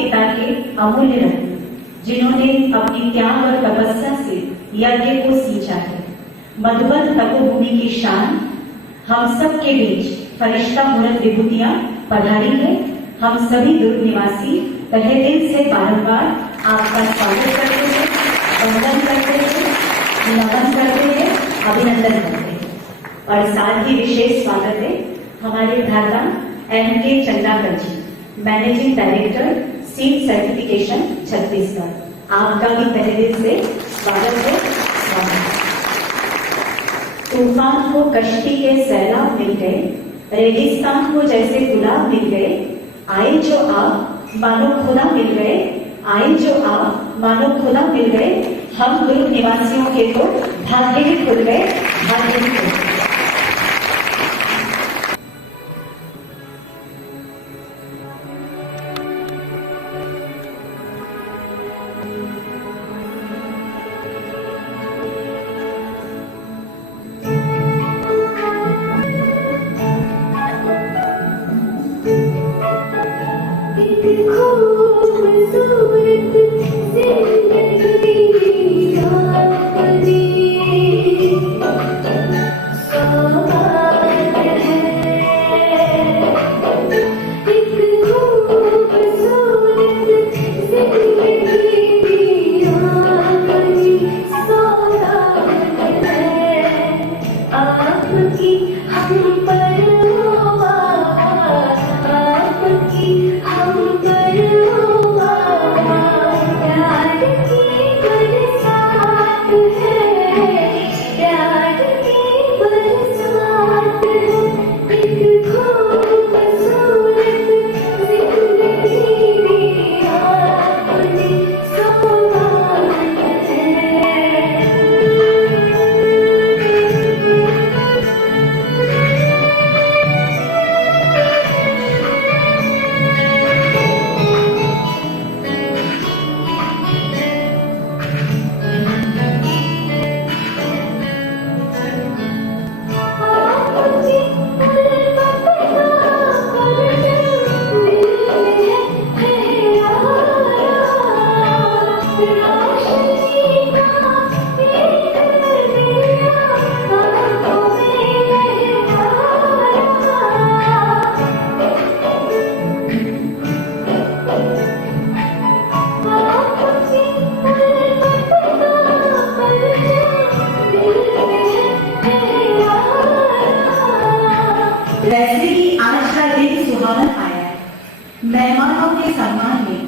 पिता के अमूल्य रत्न, जिन्होंने अपनी त्याग और तपस्या से यज्ञ को सींचा है। मधुबन तपोभूमि की शान, हम सब के बीच फरिश्ता मूरत विभूतियां पधारी है। हम सभी दुर्ग निवासी तहे दिल से बारंबार आपका स्वागत करते हैं, वंदन करते हैं, नमन करते हैं, अभिनंदन करते हैं। और साथ ही विशेष स्वागत है हमारे भ्राता M.K. Chandrakar ji, managing director seed certification Chhattisgarh. आपका भी तहे दिल से स्वागत है, स्वागत। तूफान को कश्ती के सैलाब मिल गए, रेगिस्तान को जैसे गुलाब मिल गए, आए जो आप मानो खुदा मिल गए, आए जो आप मानो खुदा मिल गए। हम दुर्ग निवासियों के तो भाग्य ही खुल गए, भाग्य ही खुल गए। वैसे ही आज का दिन सुहावन आया है। मेहमानों के सम्मान में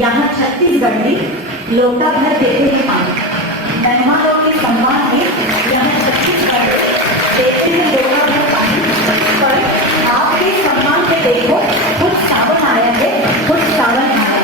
यहाँ छत्तीसगढ़ में लोटा भर देते हैं पानी। मेहमानों के सम्मान में यहाँ छत्तीसगढ़ में देते हैं लोटा भर पानी। पर आपके सम्मान में देखो, खुद सावन आया है, खुद सावन आया है।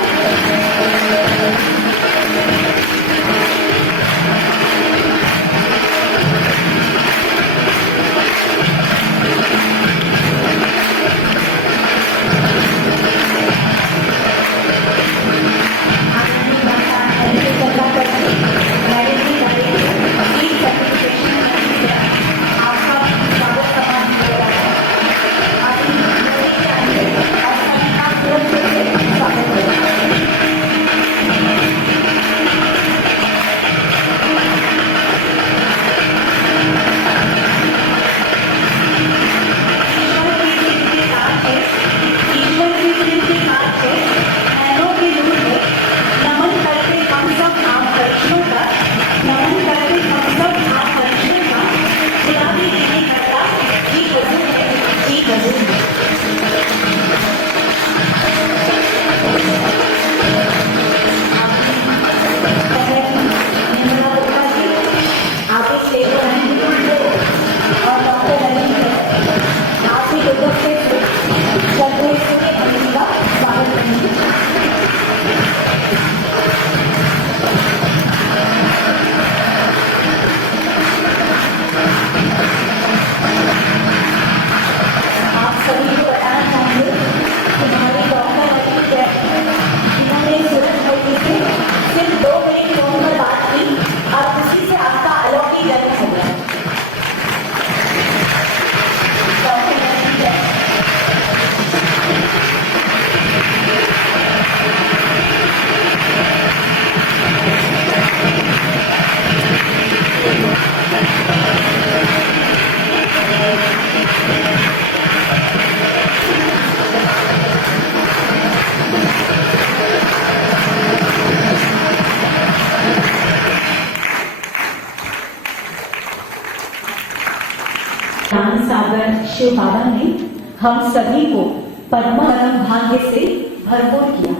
शिव बाबा ने हम सभी को पद्म भाग्य से भरपूर किया,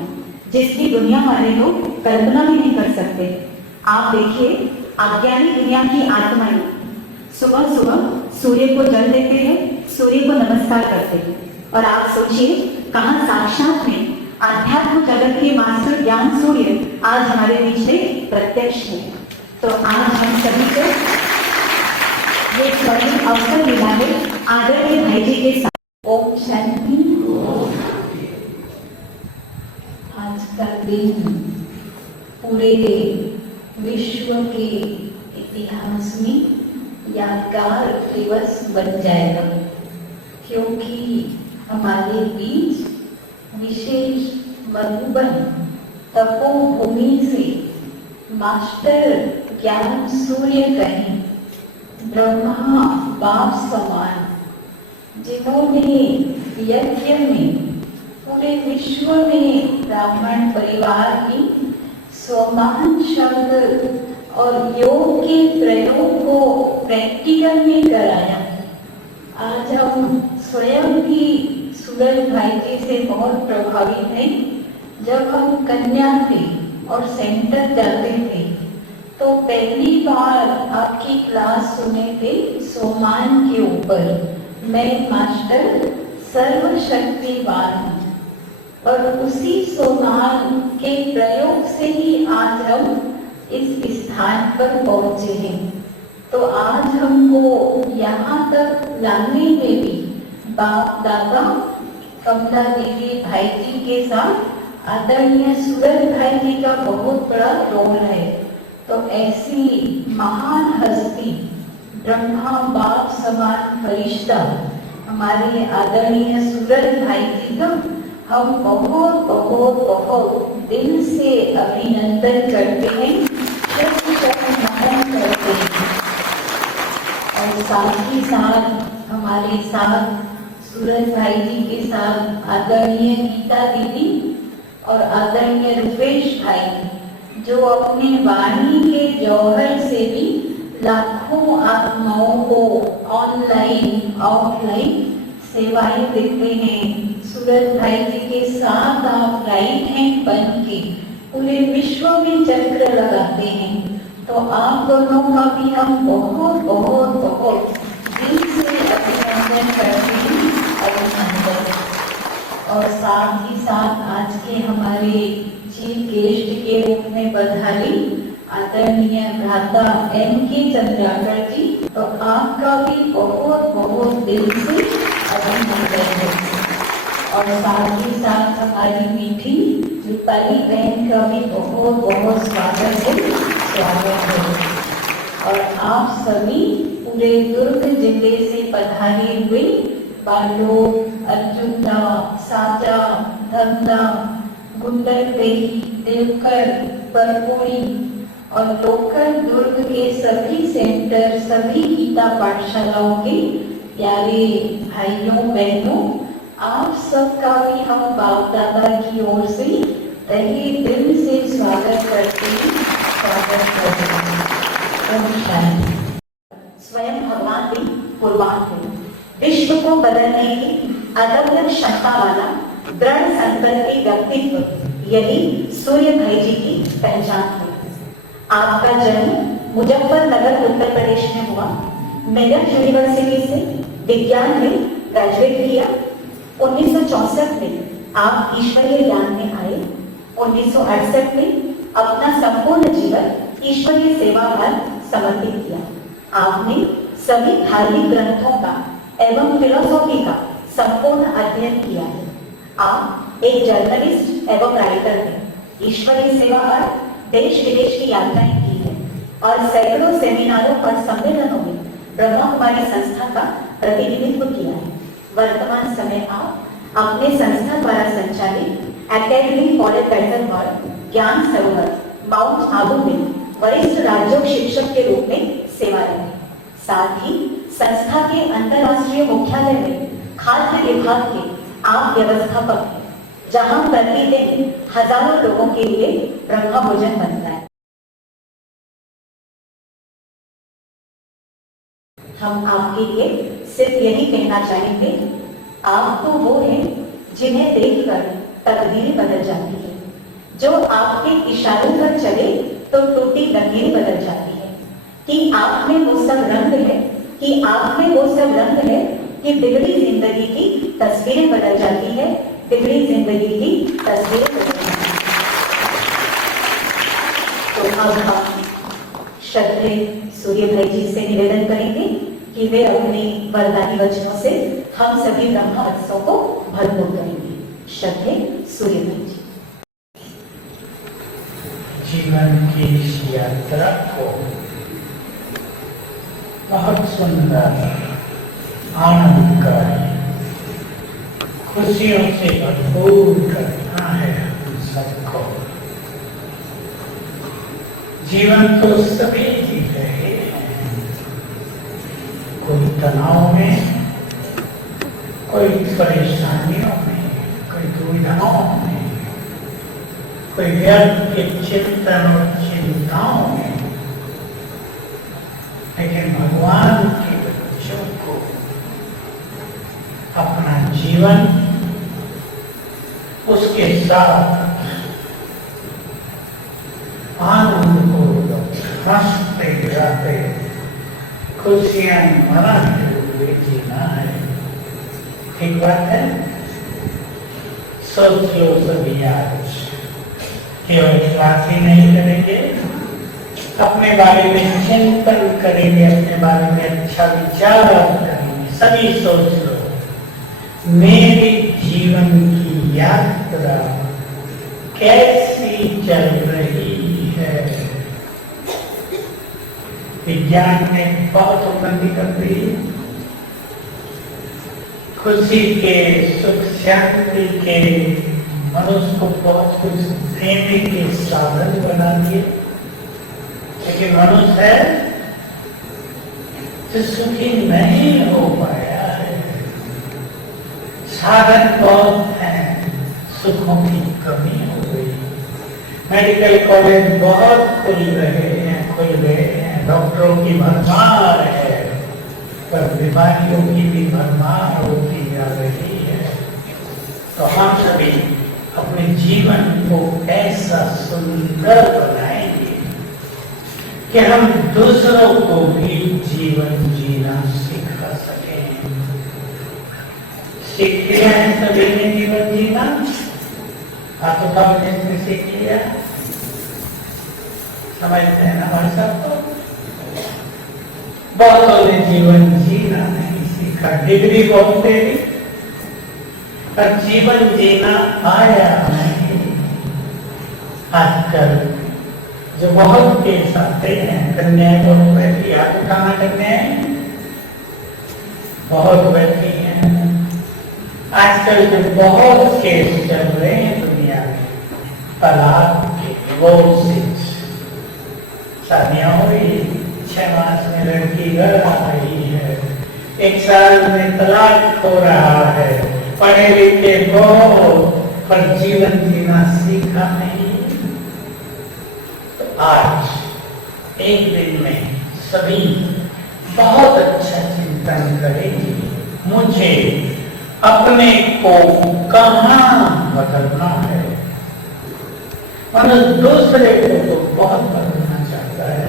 जिसकी दुनिया वाले लोग कल्पना भी नहीं कर सकते। आप देखिए, अज्ञानी दुनिया की आत्माएं सुबह सुबह सूर्य को जल देते हैं, सूर्य को नमस्कार करते हैं, और आप सोचिए कहाँ साक्षात में अध्यात्म जगत के मास्टर ज्ञान सूर्य आज हमारे बीच में प्रत्यक्ष है। तो आज हम सभी को ये स्वर्ण अवसर मिला है आदरणीय भाई जी के साथ। ओम शांति। आज का दिन पूरे विश्व के इतिहास में यादगार दिवस बन जाएगा, क्योंकि हमारे बीच विशेष मधुबन तपोभूमि से मास्टर ज्ञान सूर्य कहें, ब्रह्मा बाप समान, जिन्होंने यज्ञ में पूरे विश्व में ब्राह्मण परिवार की स्वमान शब्द और योग के प्रयोग को प्रैक्टिकल में कराया। आज हम स्वयं भी सूरज भाई जी से बहुत प्रभावित हैं। जब हम कन्या थे और सेंटर जाते थे तो पहली बार आपकी क्लास सुने थे सोमान के ऊपर। मैं मास्टर सर्वशक्तिवान हूँ, और उसी सोमान के प्रयोग से ही आज हम इस स्थान पर पहुंचे हैं। तो आज हमको यहाँ तक लाने में भी बाप दादा कमला देवी भाई जी के साथ आदरणीय सूरज भाई जी का बहुत बड़ा रोल है। तो ऐसी महान हस्ती, ब्रह्मा बाप समान फरिश्ता हमारे आदरणीय सूरज भाई जी का हम बहुत बहुत बहुत दिल से अभिनंदन करते हैं, नमन करते हैं। और साथ ही साथ हमारे साथ सूरज भाई जी के साथ आदरणीय गीता दीदी और आदरणीय रूपेश भाई, जो अपने वाणी के जौहर से भी लाखों आत्माओं को ऑनलाइन ऑफलाइन सेवाएं देते हैं। सूरज भाई जी के साथ आप राइट हैंड बन के पूरे विश्व में चक्र लगाते हैं। तो आप दोनों का भी हम बहुत बहुत बहुत दिल से अभिनंदन करते हैं, अभिनंदन। और साथ ही साथ आज के हमारे चीफ गेस्ट के रूप में पधारी आदरणीय भ्राता M.K. चंद्राकर जी, तो आपका भी बहुत बहुत दिल से अभिनंदन है। और साथ ही साथ हमारी मीठी रूपाली बहन का भी बहुत बहुत स्वागत है। और आप सभी पूरे दुर्ग जिले से पधारे हुए बालोद, अर्जुनदा, साजा, धमदा, गुंडरदेही, देवकर, बरकोड़ी और लोकल दुर्ग के सभी सेंटर, सभी गीता पाठशालाओं के प्यारे भाइयों बहनों, आप सबका भी हम बाप दादा की ओर से तहे दिल से स्वागत करते हैं, स्वागत करते हैं। ओम शांति। स्वयं भगवान भी कुर्बान है। विश्व को बदलने की अदम्य क्षमता वाला दृढ़ संकल्पी व्यक्तित्व, यही सूर्य भाई जी की पहचान है। आपका जन्म मुजफ्फरनगर उत्तर प्रदेश में हुआ। मेरठ यूनिवर्सिटी से विज्ञान में ग्रेजुएट किया। 1964 में आप ईश्वरीय ज्ञान में आए। 1968 में अपना संपूर्ण जीवन ईश्वरीय सेवा में समर्पित किया। आपने सभी धार्मिक ग्रंथों का एवं फिलोसॉफी का संपूर्ण अध्ययन किया है। आप एक जर्नलिस्ट एवं राइटर हैं। ईश्वरीय सेवा में देश विदेश की यात्राएं की है और सैकड़ों सेमिनारों और सम्मेलनों में ब्रह्मा कुमारी संस्था का प्रतिनिधित्व किया है। वर्तमान समय आप अपने संस्था द्वारा संचालित academy for a better world ज्ञान सरोवर माउंट आबू में वरिष्ठ राजयोग शिक्षक के रूप में सेवारत हैं। साथ ही संस्था के अंतर्राष्ट्रीय मुख्यालय में खाद्य विभाग के आप व्यवस्थापक हैं, जहां प्रतिदिन हजारों लोगों के लिए ब्रह्मा भोजन बनता है। हम आपके लिए सिर्फ यही कहना चाहेंगे, आप तो वो हैं जिन्हें देखकर तकदीर बदल जाती है, जो आपके इशारों पर चले तो टूटी लकीर बदल जाती है, कि आप में वो सब रंग है, कि आप में वो सब रंग है कि बिगड़ी जिंदगी की तस्वीरें बदल जाती है, बिगड़ी जिंदगी की तस्वीरें बदल जाती है। तो अब हम श्रद्धेय सूर्य भाई जी से निवेदन करेंगे कि वे अपने वरदानी वचनों से हम सभी ब्रह्मोत्सव को भरपूर करेंगे। श्रद्धेय सूर्य भाई जी। जीवन की इस यात्रा को बहुत सुंदर, आनंदकारी, खुशियों से भरपूर करना है हम सबको। जीवन तो सभी जी रहे हैं, कोई तनाव में, कोई परेशानियों में, कोई दुविधाओं में, कोई व्यर्थ के चिंतन और चिंताओं में। लेकिन भगवान के बच्चों को अपना जीवन उसके साथ आनंद को हंसते गाते खुशियां मनाते हुए जीना है। ठीक बात है। सोच लो सभी आज केवल बात ही नहीं करेंगे, अपने बारे में चिंतन करेंगे, अपने बारे में अच्छा विचार करेंगे। सभी सोच लो, मेरी जीवन की यात्रा कैसी चल रही है। विज्ञान ने बहुत उन्नति कर दी, खुशी के, सुख शांति के, मनुष्य को बहुत कुछ देने के साधन बना दिए। लेकिन मनुष्य है जो सुखी नहीं हो पाया है। साधन बहुत है, सुखों की कमी हो गई। मेडिकल कॉलेज बहुत खुल गए हैं, डॉक्टरों की भरमार है, पर बीमारियों की भी भरमार होती जा रही है। तो हम सभी अपने जीवन को ऐसा सुंदर बनाएंगे कि हम दूसरों को भी जीवन जीना सिखा सकें। सीख लिया है सभी ने जीवन जीना? हाथों का ने सीख लिया? समझते हैं ना भाई साहब? तो बहुतों ने जीवन जीना नहीं सीखा। डिग्री बहुत दे दी पर जीवन जीना आया नहीं। आजकल जो बहुत केस आते हैं, कन्याएं बहुत बैठी, हाथ उठाना कन्याएं बहुत बैठी हैं। आजकल जो बहुत केस चल रहे हैं दुनिया में, तलाक के, डिवोर्सेस, शादियां हो रही, 6 मास में लड़की घर आ रही है, 1 साल में तलाक हो रहा है। पढ़े लिखे बहुत, पर जीवन जीना सीखा नहीं। तो आज एक दिन में सभी बहुत अच्छा चिंतन करेंगे, मुझे अपने को कहाँ बदलना है। मतलब दूसरे को तो बहुत बदलना चाहता है,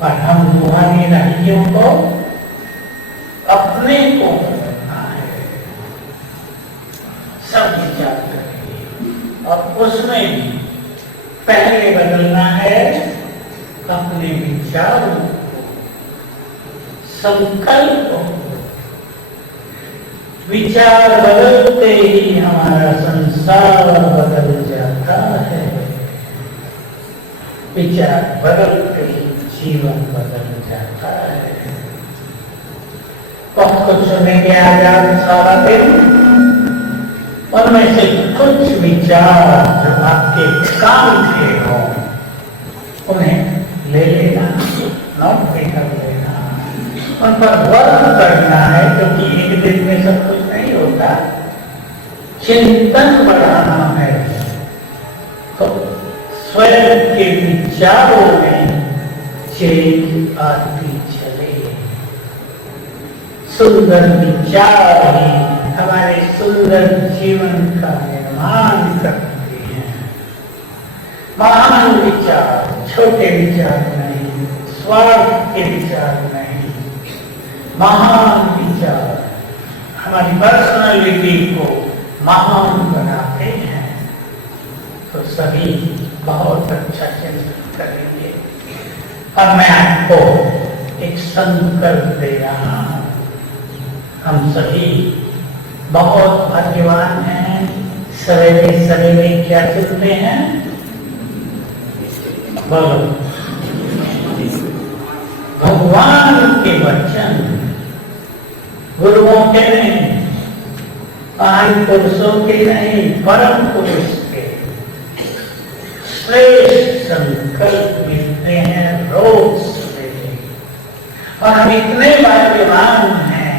पर हम रूहानी राहियों को अपने को बदलना है। सब विचार करेंगे और उसमें भी पहले बदलना है अपने विचारों को, संकल्प को। विचार बदलते ही हमारा संसार बदल जाता है। विचार बदलते ही जीवन बदल जाता है। बहुत कुछ सुनेंगे आज आप सारा दिन, उनमें से कुछ विचार जो आपके काम के हो उन्हें ले लेना, नोट पे कर लेना, उन पर वर्क करना है, क्योंकि एक दिन में सब कुछ नहीं होता। चिंतन बढ़ाना है तो स्वयं के विचारों में चेंज आती चले। सुंदर विचार ही हमारे सुंदर जीवन का निर्माण करते हैं। महान विचार, छोटे विचार नहीं, स्वार्थ के विचार नहीं, महान विचार हमारी पर्सनालिटी को महान बनाते हैं। तो सभी बहुत अच्छा चिंतन करेंगे। और मैं आपको एक संकल्प दे रहा हूं, हम सभी बहुत भाग्यवान हैं। सवेरे सवेरे क्या सुनते हैं? बोलो, भगवान के वचन, गुरुओं के नहीं, महान पुरुषों के नहीं, परम पुरुष के श्रेष्ठ संकल्प मिलते हैं रोज सवेरे। और हम इतने भाग्यवान हैं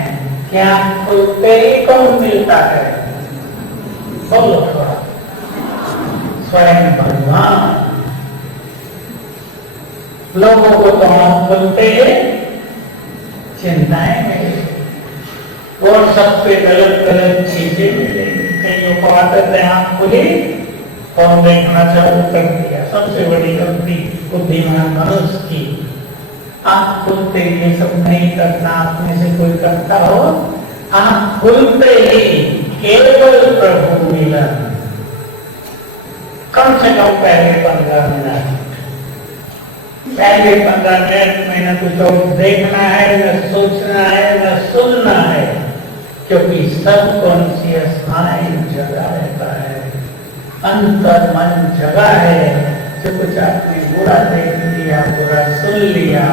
कि आप खुलते ही कौन मिलता है? बोलो थोड़ा, स्वयं भगवान। लोगों को तो हम खुलते चिंताएं मिलेगी, और सब पे गलत गलत चीजें मिलेगी। कईयों को आदत है आंख खुली और देखना चालू कर दिया। सबसे बड़ी गलती बुद्धिमान मनुष्य की, आंख खुलते ये सब नहीं करना। आप में से कोई करता हो? आंख खुलते ही केवल प्रभु मिलन, कम से कम पहले 15 मिनट, पहले 15 मिनट कुछ और देखना है, न सोचना है, न सुनना है, क्योंकि सबकॉन्शियस माइंड जगा रहता है, अंतर मन जगा है। जो कुछ आपने बुरा देख लिया, बुरा सुन लिया,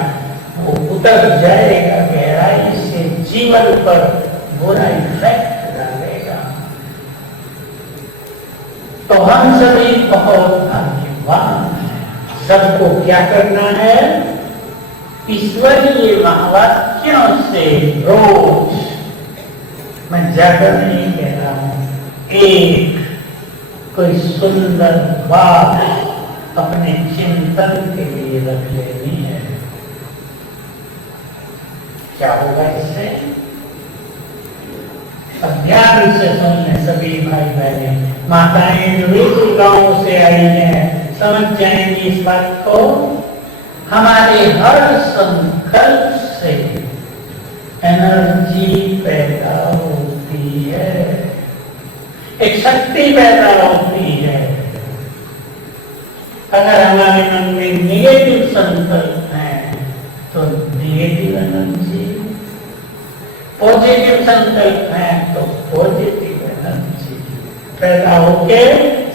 वो उतर जाएगा गहराई से, जीवन पर बुरा इफेक्ट डालेगा। तो हम सभी बहुत भाग्यवान हैं। सबको क्या करना है? ईश्वरीय महावाक्यों से रोज, मैं ज्यादा नहीं कह रहा हूं, एक कोई सुंदर बात अपने चिंतन के लिए रख लेनी है। क्या होगा इससे? ध्यान से सुनने सभी भाई बहने, माताएं जो भी गांवों से आई हैं समझ जाएंगी इस बात को। हमारे हर संकल्प से एनर्जी पैदा होती है, एक शक्ति पैदा होती है। अगर हमारे मन में निगेटिव संकल्प है तो निगेटिव एनर्जी, पॉजिटिव संकल्प है तो पॉजिटिव एनर्जी पैदा होके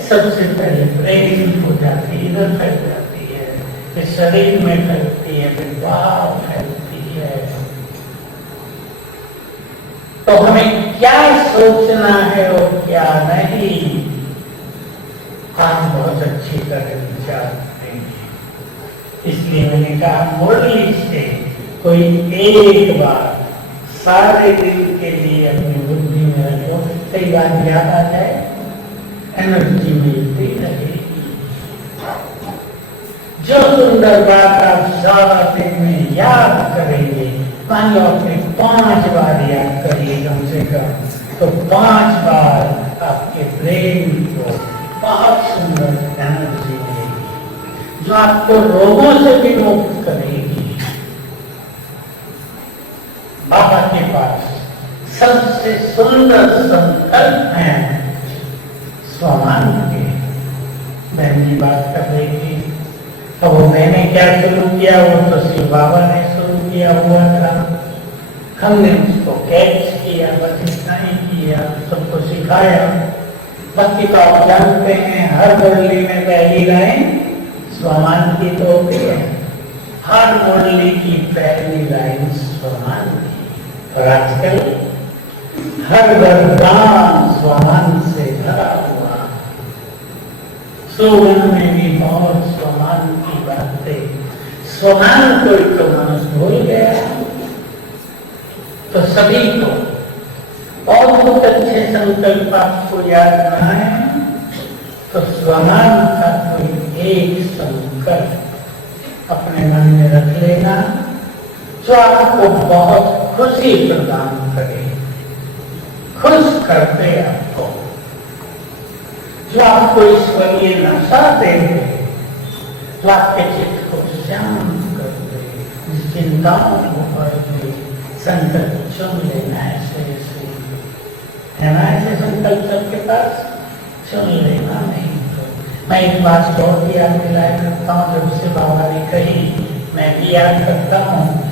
सबसे पहले ब्रेन हो जाती है, इधर फैल जाती है, फिर शरीर में फैलती है, फिर बाहर फैलती है। तो हमें क्या सोचना है और क्या नहीं, हम बहुत अच्छी तरह विचार करेंगे। इसलिए मैंने कहा मुरली से कोई एक बार सारे दिन के लिए अपनी बुद्धि में रखो, कई बार याद आ जाए, एनर्जी मिलती रहेगी। जो सुंदर बात आप सारा दिन में याद करेंगे, मान लो आपने 5 बार याद करिए कम से कम, तो 5 बार आपके ब्रेन को बहुत सुंदर एनर्जी मिलेगी, जो आपको रोगों से भी मुक्त करेगी। बाबा के पास सबसे सुंदर संकल्प है स्वमान के। बहन जी बात कर रही थी, तो वो मैंने क्या शुरू किया, वो तो शिव बाबा ने शुरू किया हुआ था। हमने उसको कैच किया, बस इतना ही किया, सबको सिखाया। बाकी तो आप जानते हैं, हर मुरली में पहली लाइन स्वमान की तो होती है, हर मुरली की पहली लाइन स्वमान की। और आजकल हर वरदान स्वमान से भरा हुआ, सोवन में भी बहुत स्वमान की बातें। स्वमान को तो मनुष्य भूल गया, तो सभी को और बहुत अच्छे संकल्प आपको याद ना है, तो स्वमान का कोई एक संकल्प अपने मन में रख लेना, जो आपको बहुत खुशी प्रदान खुश करते आपको, जो आपको ईश्वरीय नशा देते, जो आपके चित्त को शांत करते, जिस चिंताओं को बढ़ते, संकल्प चुन लेना ऐसे ऐसे, है ना ऐसे संकल्प सबके पास, चुन लेना नहीं तो। मैं एक बात बहुत याद दिलाया करता हूँ, जब से बाबा ने कही मैं भी याद करता हूँ,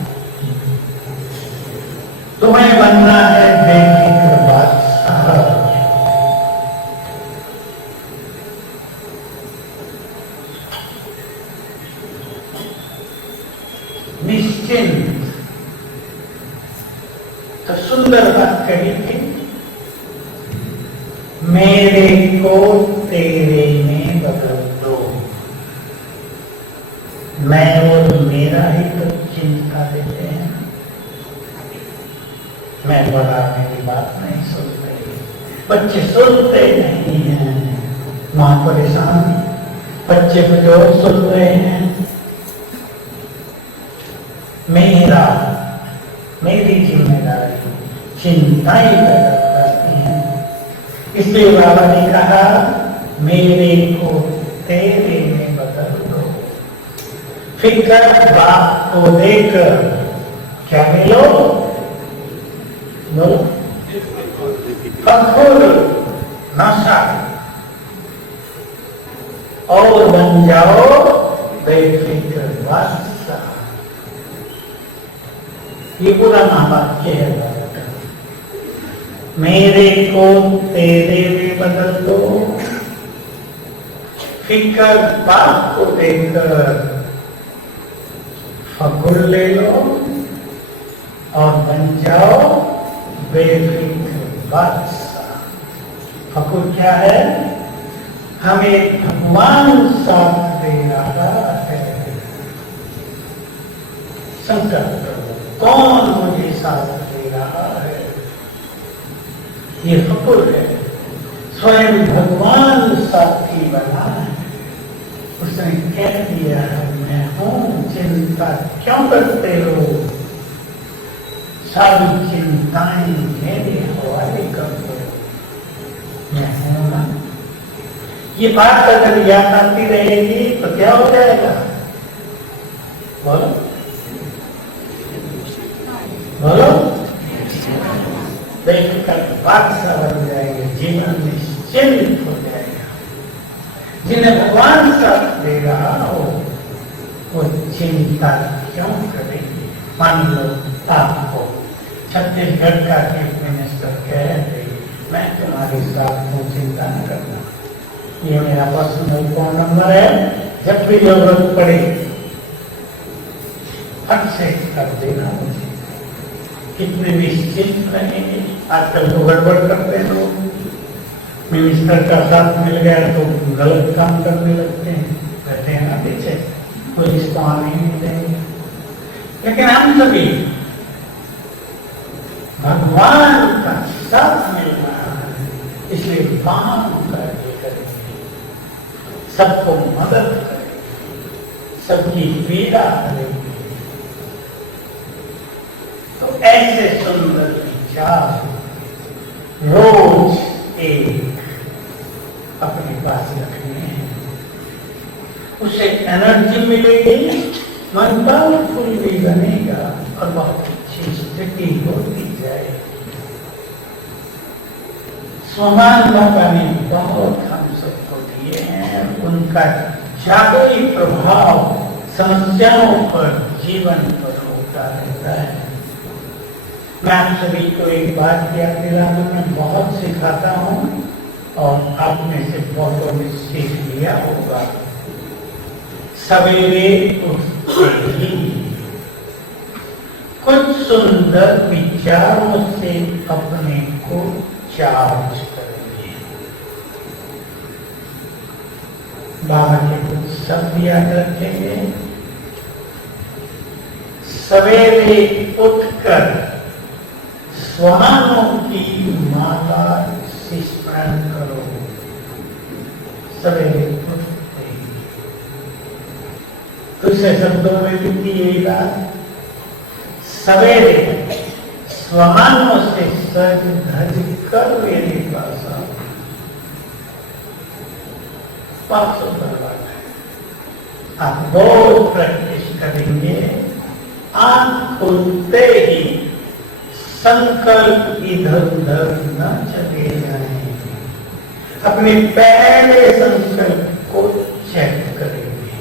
तुम्हें बनना है बेफिक्र बादशाह, निश्चिंत। तो सुंदर बात कही थी, मेरे को तेरे में बदल दो, मैं और मेरा ही तो चिंता देते हैं, मैं बड़ा मेरी बात नहीं सुनते, बच्चे सुनते नहीं हैं, मां परेशान, बच्चे जो सुन रहे हैं, मेरा मेरी जिम्मेदारी चिंताएं पैदा करती हैं। इसलिए बाबा ने कहा मेरे को तेरे में बदल दो, फिक्र बाप को देकर क्या मिलो, बोलो फखुर नशा, और बन जाओ बेफिक्र बादशाह। ये पुराना वाक्य है, मेरे को तेरे में बदल दो, फिक्र बाप को देकर फकुर ले लो और बन जाओ बेफिक्र बादशाह। फकुर क्या है? हमें भगवान साथ दे रहा है, संकल्प करो कौन मुझे साथ दे रहा है, ये फकुर है। स्वयं भगवान साथी बना है, उसने कह दिया है मैं हूं, चिंता क्यों करते हो, सारी चिंताएं मेरे हवाले कर दो, मैं हूं ना। ये बात अगर याद आती रहेगी तो क्या हो जाएगा, बोलो बोलो, देखकर बादशाह बन जाएंगे, जीवन निश्चिंत हो जाएगा। जिन्हें भगवान साथ दे रहा हो वो चिंता क्यों करेंगे। मान लो आपको छत्तीसगढ़ का चीफ मिनिस्टर कह रहे मैं तुम्हारे साथ हूँ, चिंता न करना, ये मेरा पर्सनल फोन नंबर है, जब भी जरूरत पड़े फट से कर देना मुझे। कितने निश्चिंत रहेंगे। आजकल तो गड़बड़ करते हैं लोग, मिनिस्टर का साथ मिल गया तो गलत काम करने लगते हैं, कहते हैं ना पीछे पुलिस को आने नहीं देंगे। लेकिन हम सभी भगवान का साथ मिल रहा है, इसलिए काम कार्य करेंगे, सबको मदद करेंगे, सबकी पीड़ा करेंगे। तो ऐसे सुंदर विचार रोज एक अपने पास रखने हैं, उससे एनर्जी मिलेगी, मन पावरफुल भी बनेगा और बहुत अच्छी स्थिति होती जाएगी। स्वामी बाबा ने बहुत हम सबको दिए हैं, उनका जादुई प्रभाव समस्याओं पर, जीवन पर होता रहता है। मैं आप सभी को एक बात याद दिला दूं, मैं बहुत सिखाता हूँ और आप में से बहुत ने सीख लिया होगा। सवेरे उठते ही कुछ सुंदर विचारों से अपने को चार्ज करेंगे। बाबा के कुछ शब्द याद रखेंगे। सवेरे उठकर स्वानों की माला से स्मरण करो। सवेरे उठते ही दूसरे शब्दों में भी यही बात, सवेरे स्वमानों से सज धज कर मेरे पास आओ। बहुत सुंदर बात है। आप बहुत प्रैक्टिस करेंगे, आंख खुलते ही संकल्प इधर उधर न चले जाएंगे। अपने पहले संकल्प को चेक करेंगे।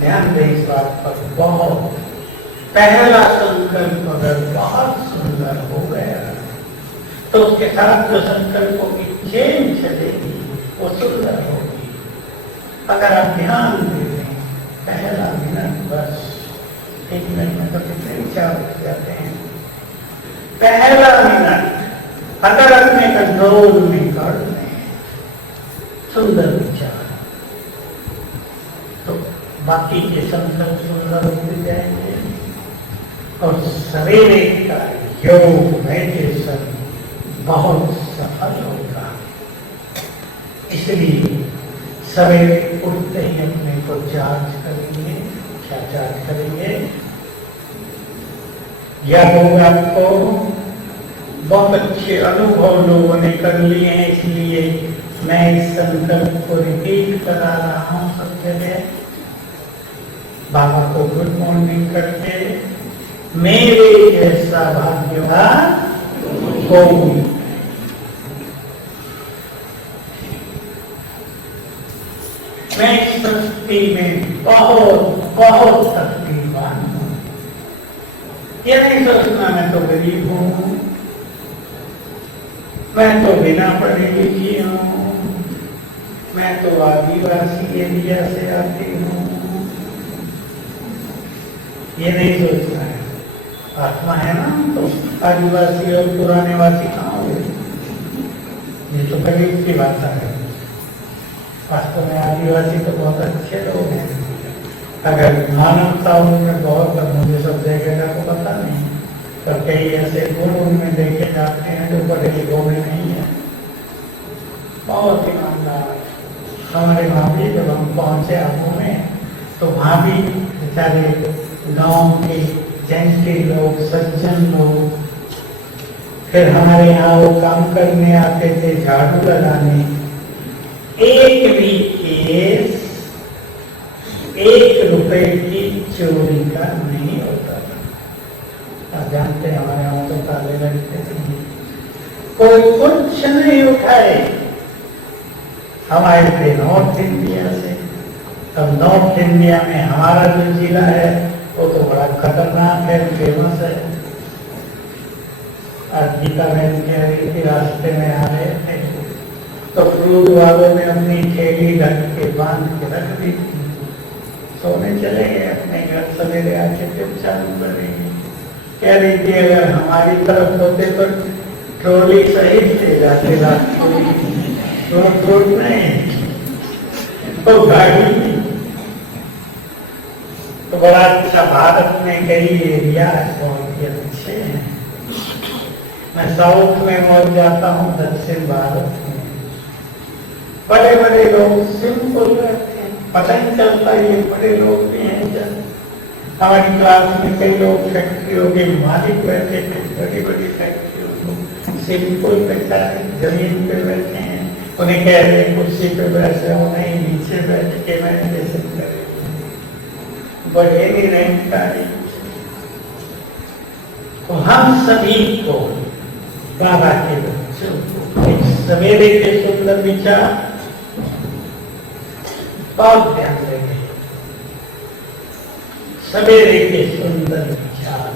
ध्यान दें इस बात पर बहुत। पहला संकल्प अगर बहुत सुंदर हो गया तो उसके साथ जो संकल्पों की चेन चलेगी वो सुंदर होगी। अगर आप ध्यान दे दें, पहला मिनट बस, 1 मिनट में तो कितने विचार उठ जाते हैं। पहला मिनट अगर अपने कंट्रोल में कर लें सुंदर विचार, तो बाकी के संकल्प सुंदर होते जाएंगे और सवेरे का योग मेडिटेशन बहुत सफल होगा। इसलिए सवेरे उठते ही अपने को चार्ज करेंगे। क्या चार्ज करेंगे? या लोग आपको बहुत अच्छे अनुभव लोगों ने कर लिए हैं, इसलिए मैं इस संकल्प को रिपीट करा रहा हूं सब जगह। बाबा को गुड मॉर्निंग करके, मेरे जैसा भाग्यवान कोई। मैं इस सृष्टि में बहुत बहुत शक्तिवान हूं। ये नहीं सोचना मैं तो गरीब हूं, मैं तो बिना पढ़े लिखी हूं, मैं तो आदिवासी एरिया से आती हूं। ये नहीं सोचना है। आत्मा है ना, तो आदिवासी और पुराने वासी कहाँ हो? ये तो गरीब की बात है। वास्तव में आदिवासी तो बहुत अच्छे लोग हैं। अगर मानवता उनमें बहुत, मुझे सब देखेगा तो पता नहीं, पर कई ऐसे गुण उनमें देखे जाते हैं जो पढ़े लिखों में नहीं है। बहुत ईमानदार। हमारे वहाँ भी जब हम पहुँचे आगू में, तो वहाँ भी बेचारे गांव के जैसे लोग, सज्जन लोग, फिर हमारे यहाँ वो काम करने आते थे, झाड़ू लगाने। एक भी केस 1 रुपए की चोरी का नहीं होता था। आप जानते हैं हमारे यहाँ तो ताले लगते थे, कोई कुछ नहीं उठाए। हम आए थे नॉर्थ इंडिया से। अब नॉर्थ इंडिया में हमारा जो जिला है वो तो बड़ा खतरनाक है, फेमस है। आज गीता बहन कह रही थी, रास्ते में आ रहे थे तो फ्रूट वालों ने अपनी थैली ढक के बांध के रख दी थी। सोने चले गए अपने घर। सवेरे आके फिर चालू करेंगे। कह रही थी अगर हमारी तरफ होते तो ट्रॉली सहित ले जाते, फ्रूट नहीं तो गाड़ी। तो बड़ा अच्छा, भारत में कई एरिया बहुत ही अच्छे हैं। मैं साउथ में बहुत जाता हूँ, दक्षिण भारत में बड़े बड़े लोग सिंपल रहते हैं, पता नहीं चलता ये बड़े लोग भी हैं। जब हमारी क्लास में कई लोग फैक्ट्रियों के मालिक बैठे थे, बड़ी बड़ी फैक्ट्रियों को, सिंपल बेचारे जमीन पे बैठे हैं। उन्हें कह रहे कुर्सी पे बैठे हो, नहीं नीचे बैठ के मेडिटेशन करें। बड़े निरंकारी। तो हम सभी को, बाबा के बच्चों को, एक सवेरे के सुंदर विचार बहुत ध्यान देंगे। सवेरे के सुंदर विचार।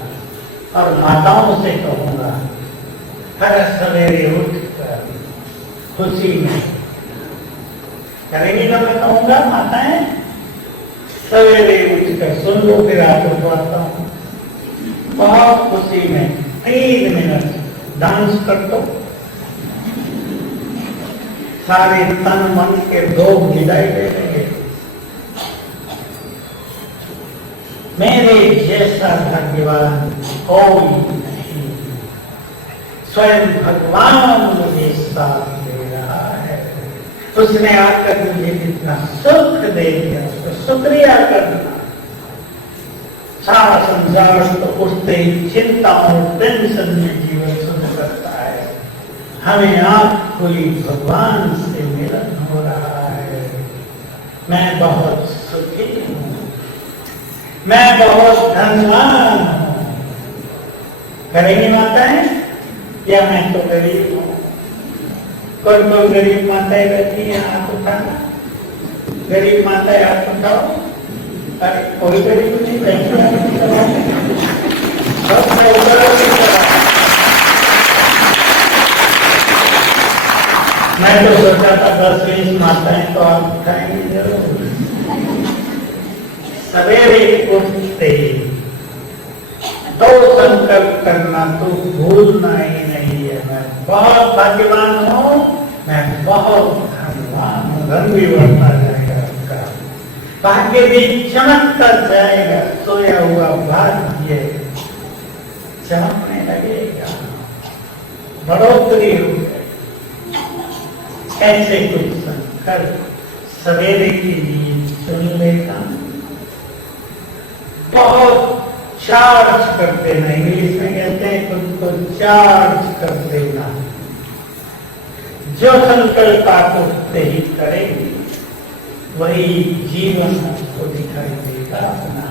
और माताओं से कहूंगा, हर सवेरे उठकर खुशी में करेंगी। तो मैं कहूंगा माताएं सवेरे उठकर सुन लो, फिर आपको बताता हूँ। बहुत खुशी में 3 मिनट डांस कर दो, सारे तन मन के लोग विदाई ले लेंगे। मेरे जैसा भाग्यवान कोई नहीं, स्वयं भगवान मुझे साथ दे रहा है। उसने आकर मुझे इतना सुख दे दिया, उसको शुक्रिया करना। सारा संसार तो उठते ही चिंता और टेंशन में जीवन शुरू करता है। हमें आँख खुली, भगवान से मिलन हो रहा है। मैं बहुत सुखी हूँ, मैं बहुत धनवान हूँ। करेंगी माताएं? या मैं तो गरीब हूँ? कौन कौन गरीब माताएं बैठी हैं? हाथ उठाना। गरीब माताएं हाथ उठाओ। अरे कोई गरीब नहीं बैठी है। मैं तो सोचा था 10-20 माताएं तो आप उठाएंगे जरूर। सवेरे उठते ही तो संकल्प करना तो भूलना ही नहीं है। मैं बहुत भाग्यवान हूँ, मैं बहुत धनवान हूँ। धन भी बढ़ता जाएगा आपका, भाग्य भी चमकता जाएगा। सोया हुआ भाग्य चमकने लगेगा, बढ़ोतरी होगी। ऐसे कुछ संकल्प सवेरे की नींद सुन लेगा, बहुत चार्ज कर देना। इंग्लिश में कहते हैं खुद को चार्ज कर देना। जो संकल्प आप उठते ही करेंगे वही जीवन आपको दिखाई देगा। अपना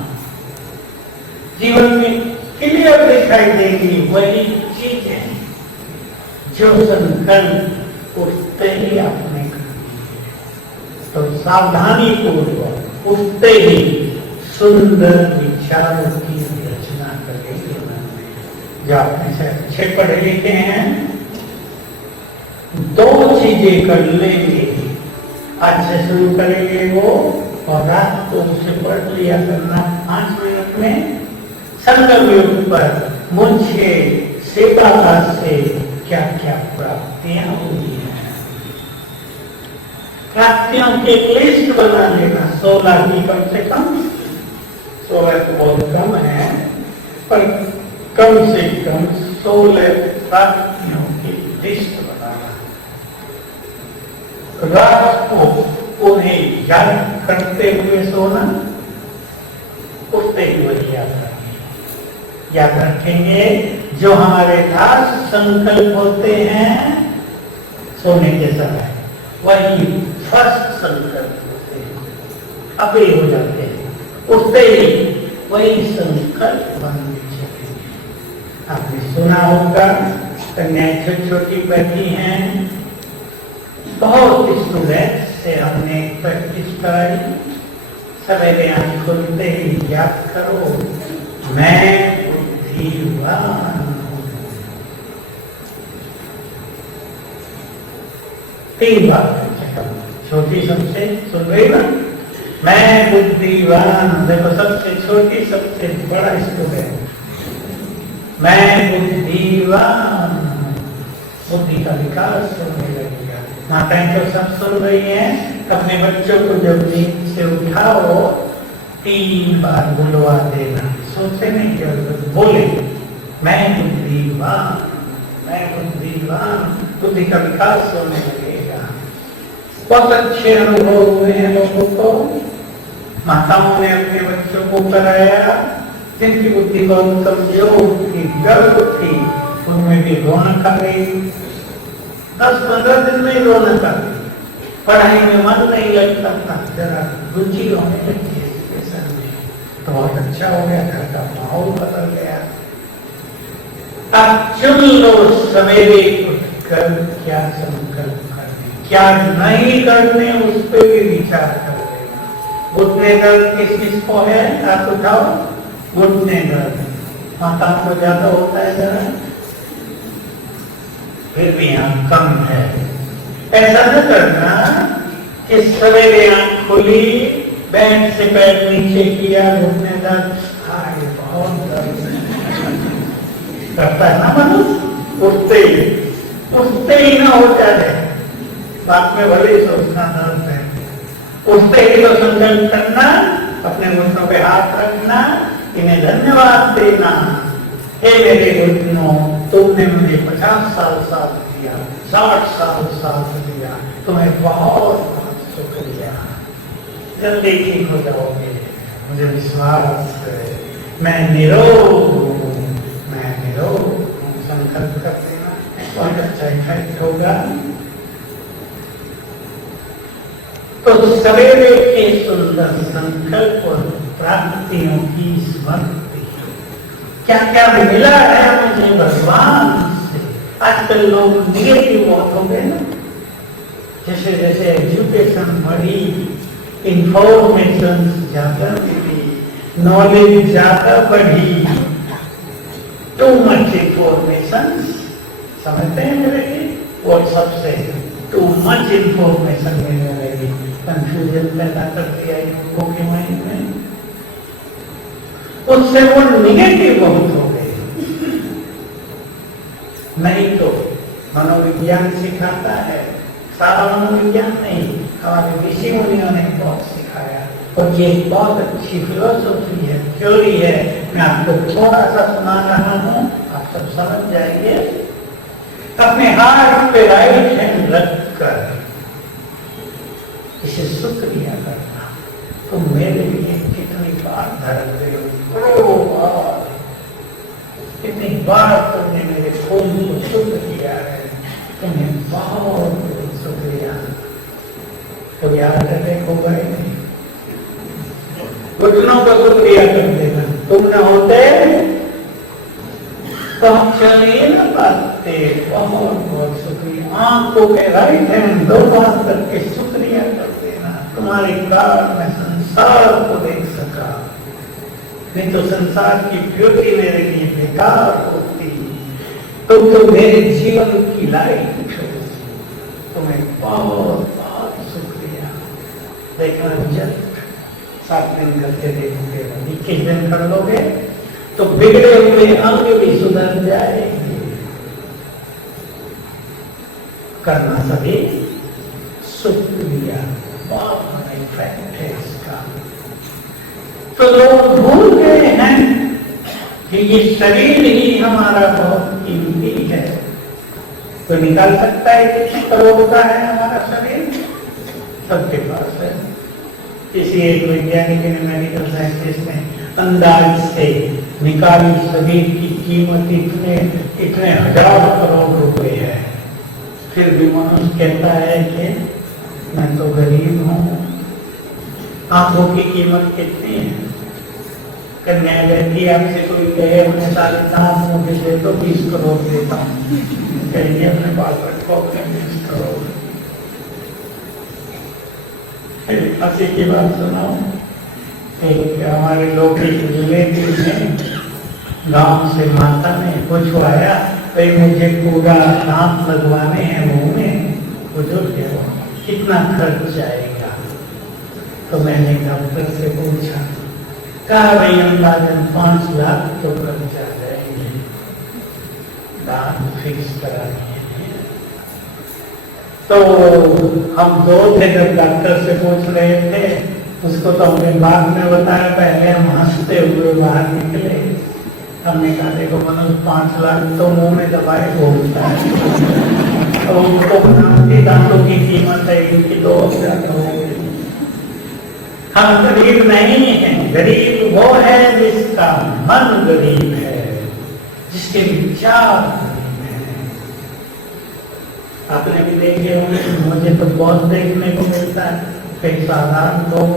जीवन में क्लियर दिखाई देगी वही चीजें जो संकल्प उठते ही आपने कर दी। तो सावधानी पूर्वक उठते ही सुंदर विचारों की रचना करेंगे। जो आपने से अच्छे पढ़े लिखे हैं, 2 चीजें कर लेंगे। आज से शुरू करेंगे वो, और रात को उसे पढ़ लिया करना 5 मिनट में। संकल्प योग पर मुझे सेवा से क्या क्या प्राप्तियां हुई हैं, प्राप्तियों की लिस्ट बना लेना। 16 की कम से कम, 16 तो बहुत कम है, पर कम से कम 16 प्राप्तियों की लिस्ट बनाना। रात को उन्हें याद करते हुए सोना, उठते हुए याद रखेंगे। जो हमारे खास संकल्प होते हैं सोने के समय, वही फर्स्ट संकल्प होते हैं, अभी हो जाते हैं। उठते ही वही संकल्प बनने चाहिए। आपने सुना होगा, कन्याएं छोटी छोटी बैठी हैं, बहुत स्टूडेंट से हमने प्रैक्टिस कराई। सवेरे आंख खुलते ही याद करो, मैं बुद्धिमान हूँ। 3 बार छोटी सबसे सुन रही ना, मैं बुद्धिवान। देखो सबसे छोटी सबसे बड़ा स्टूडेंट, मैं बुद्धिवान। बुद्धि का विकास होने लगेगा। माताएं तो सब सुन रही हैं, अपने बच्चों को जब नींद से उठाओ 3 बार बुलवा देना। सोचे नहीं जरूरत, बोले मैं बुद्धिवान, मैं बुद्धिवान। बुद्धि का विकास होने लगेगा। बहुत अच्छे अनुभव हुए हैं लोगों को। माताओं ने अपने बच्चों को कराया, जिनकी बुद्धि बहुत कमजोर थी, गर्भ थी, उनमें भी रौनक आ गई। 10-15 दिन में रौनक आ गई। पढ़ाई में मन नहीं लगता था, जरा रुचि होने लगी एजुकेशन में, तो बहुत अच्छा हो गया। घर का माहौल बदल गया। अब चुन लो सवेरे उठकर क्या संकल्प करने, क्या नहीं करने, उस पर भी विचार कर लेना। घुटने दर्द किस को है? आप उठाओ। घुटने दर्द माताओं को ज्यादा होता है जरा, फिर भी यहाँ कम है। ऐसा न करना कि सवेरे आंख खुली, बेड से पैर नीचे किया, घुटने दर्द, हाय बहुत दर्द करता है ना मनुष्य। उठते ही ना हो जाए, बात में भले सोचना दर्द है, उठते ही तो संकल्प करना, अपने घुटनों पे हाथ रखना, इन्हें धन्यवाद देना। हे मेरे घुटनों, तुमने मुझे 50 साल साथ दिया, 60 साल साथ दिया, तुम्हें बहुत बहुत शुक्रिया। जल्दी ठीक हो जाओगे, मुझे विश्वास है। मैं निरोग हूँ, मैं निरोग हूँ, संकल्प कर देना, बहुत अच्छा इफेक्ट होगा। तो सवेरे के सुंदर संकल्प और प्राप्तियों की स्मृति, क्या क्या मिला है मुझे भगवान से। आजकल लोग निगेटिव बहुत हो गए ना, जैसे जैसे एजुकेशन बढ़ी, इंफॉर्मेशन ज्यादा मिली, नॉलेज ज्यादा बढ़ी, टू मच इंफॉर्मेशन, समझते हैं मेरे व्हाट्सएप से टू मच इंफॉर्मेशन मिलने लगी, कंफ्यूजन पैदा कर दिया लोगों के माइंड में, उससे वो निगेटिव बहुत हो गए। नहीं तो मनोविज्ञान सिखाता है, सारा मनोविज्ञान नहीं, हमारे ऋषि मुनियों ने बहुत सिखाया, और ये बहुत अच्छी फिलोसॉफी है, थ्योरी है। मैं आपको थोड़ा सा सुना रहा हूँ, आप सब समझ जाएंगे। अपने हाथ पे राइट हैंड रख कर इसे शुक्रिया करना, तुम मेरे लिए कितनी बार धर्म दे, कितनी बार तुमने मेरे खून को शुद्ध किया है, तुम्हें बहुत बहुत शुक्रिया। तो याद रखने को गए नहीं, घुटनों को शुक्रिया कर देना, तुम न होते तो हम चलिए न पाते, बहुत बहुत शुक्रिया। आंखों के राइट हैंड दो बार करके शुक्रिया कर देना, तुम्हारे कारण मैं संसार को देख सका, नहीं तो संसार की ब्यूटी मेरे लिए बेकार होती। तुम तो मेरे जीवन की लाइट हो, तुम्हें बहुत बहुत शुक्रिया। देखना जस्ट 7 दिन करके देखोगे, 21 दिन कर लोगे तो बिगड़े हुए अंग भी सुधर जाएंगे। करना सभी शुक्रिया, बहुत बड़ा इफेक्ट है इसका। तो लोग भूल गए हैं कि ये शरीर ही हमारा बहुत कीमती है। तो निकाल सकता है कितने करोड़ का है हमारा शरीर, सबके पास है। किसी एक वैज्ञानिक ने, मेडिकल साइंटिस्ट ने अंदाज से निकाली शरीर की कीमत इतने हजार करोड़ रुपए है। फिर भी मनुष्य कहता है कि मैं तो गरीब हूँ। आंखों की कीमत कितनी है? कन्या लड़की आपसे कोई कहे अपने सारे दांत मुझे दे तो 20 करोड़ देता हूँ, कहिए अपने बाल रखो अपने 20 करोड़। हंसी की बात सुनाओ, एक हमारे लोग रिलेटिव में गांव से माता ने पूछवाया, भाई मुझे पूरा दांत लगवाने हैं मुंह में, बुजुर्ग है, कितना खर्च आएगा? तो मैंने डॉक्टर से पूछा, कहा भाई अंदाजन 5 लाख तो खर्च आ जाएंगे, दांत फिक्स कराने हैं। तो हम 2 थे जब डॉक्टर से पूछ रहे थे, उसको तो हमने बाद में बताया, पहले हम हंसते हुए बाहर निकले। हमने कहा देखो मनुष्य 5 लाख तो मुंह में दबाए बोलता है, तो उनको दांतों की कीमत है इनकी 2000 हो गई। हम गरीब नहीं हैं, गरीब वो है जिसका मन गरीब है, जिसके विचार गरीब है। आपने भी देखे होंगे, मुझे तो बहुत देखने को मिलता है, कई साधारण लोग,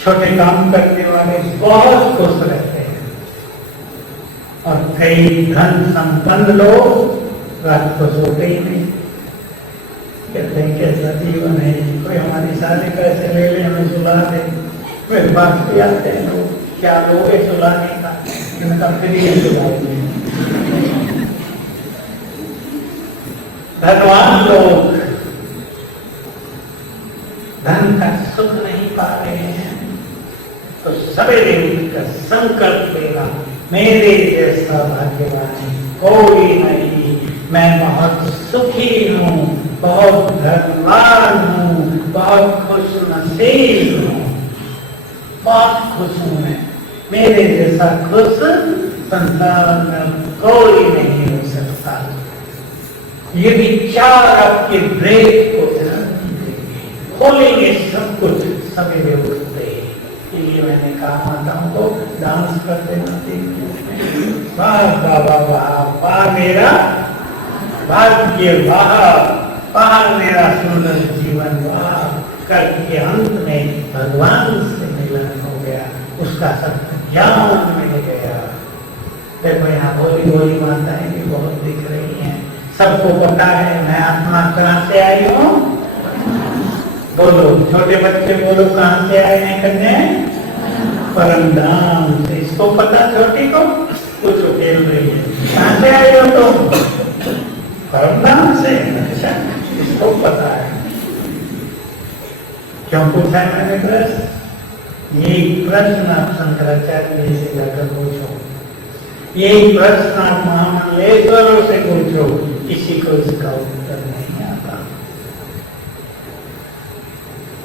छोटे काम करने वाले बहुत खुश रहते हैं, और कई धन संपन्न लोग रात को सोते ही नहीं, कहते हैं कैसा जीवन है, कोई हमारी शादी पैसे ले ले हमें सुला दे। फिर बात भी आते हैं लोग, क्या लोगे सुलाने का, इनका फ्री सुलाएंगे। धनवान लोग धन का सुख नहीं पा रहे हैं, तो सवेरे उठकर संकल्प लेना, मेरे जैसा भाग्यवान कोई नहीं, मैं बहुत सुखी हूँ, बहुत धनवान हूँ, बहुत खुश नसीब हूँ, बहुत खुश हूँ मैं, मेरे जैसा खुश संसार में कोई नहीं हो सकता। ये विचार आपके ब्रेक को खोलेंगे सब कुछ सवेरे उठते, इसलिए मैंने कहा माताओं को डांस करते रहते, वाह वाह वाह वाह वाह मेरा भाग्य, वाह वाह मेरा सुंदर जीवन, वाह कल के अंत में भगवान से मिलन हो गया, उसका सत्य ज्ञान मिल गया। देखो यहाँ भोली भोली माताएं भी बहुत दिख रही हैं, सबको पता है मैं आत्मा कहाँ से आई हूँ। बोलो छोटे बच्चे, बोलो कहाँ से आए हैं कन्या? परम धाम से। इसको पता छोटी को? कुछ खेल रही है, कहाँ से आए हो तुम? परम धाम से। अच्छा, इसको पता है। क्यों पूछा है मैंने प्रश्न? यही प्रश्न आप शंकराचार्य जी से जाकर पूछो, यही प्रश्न आप महामंडलेश्वरों से पूछो, किसी को इसका उत्तर नहीं आता।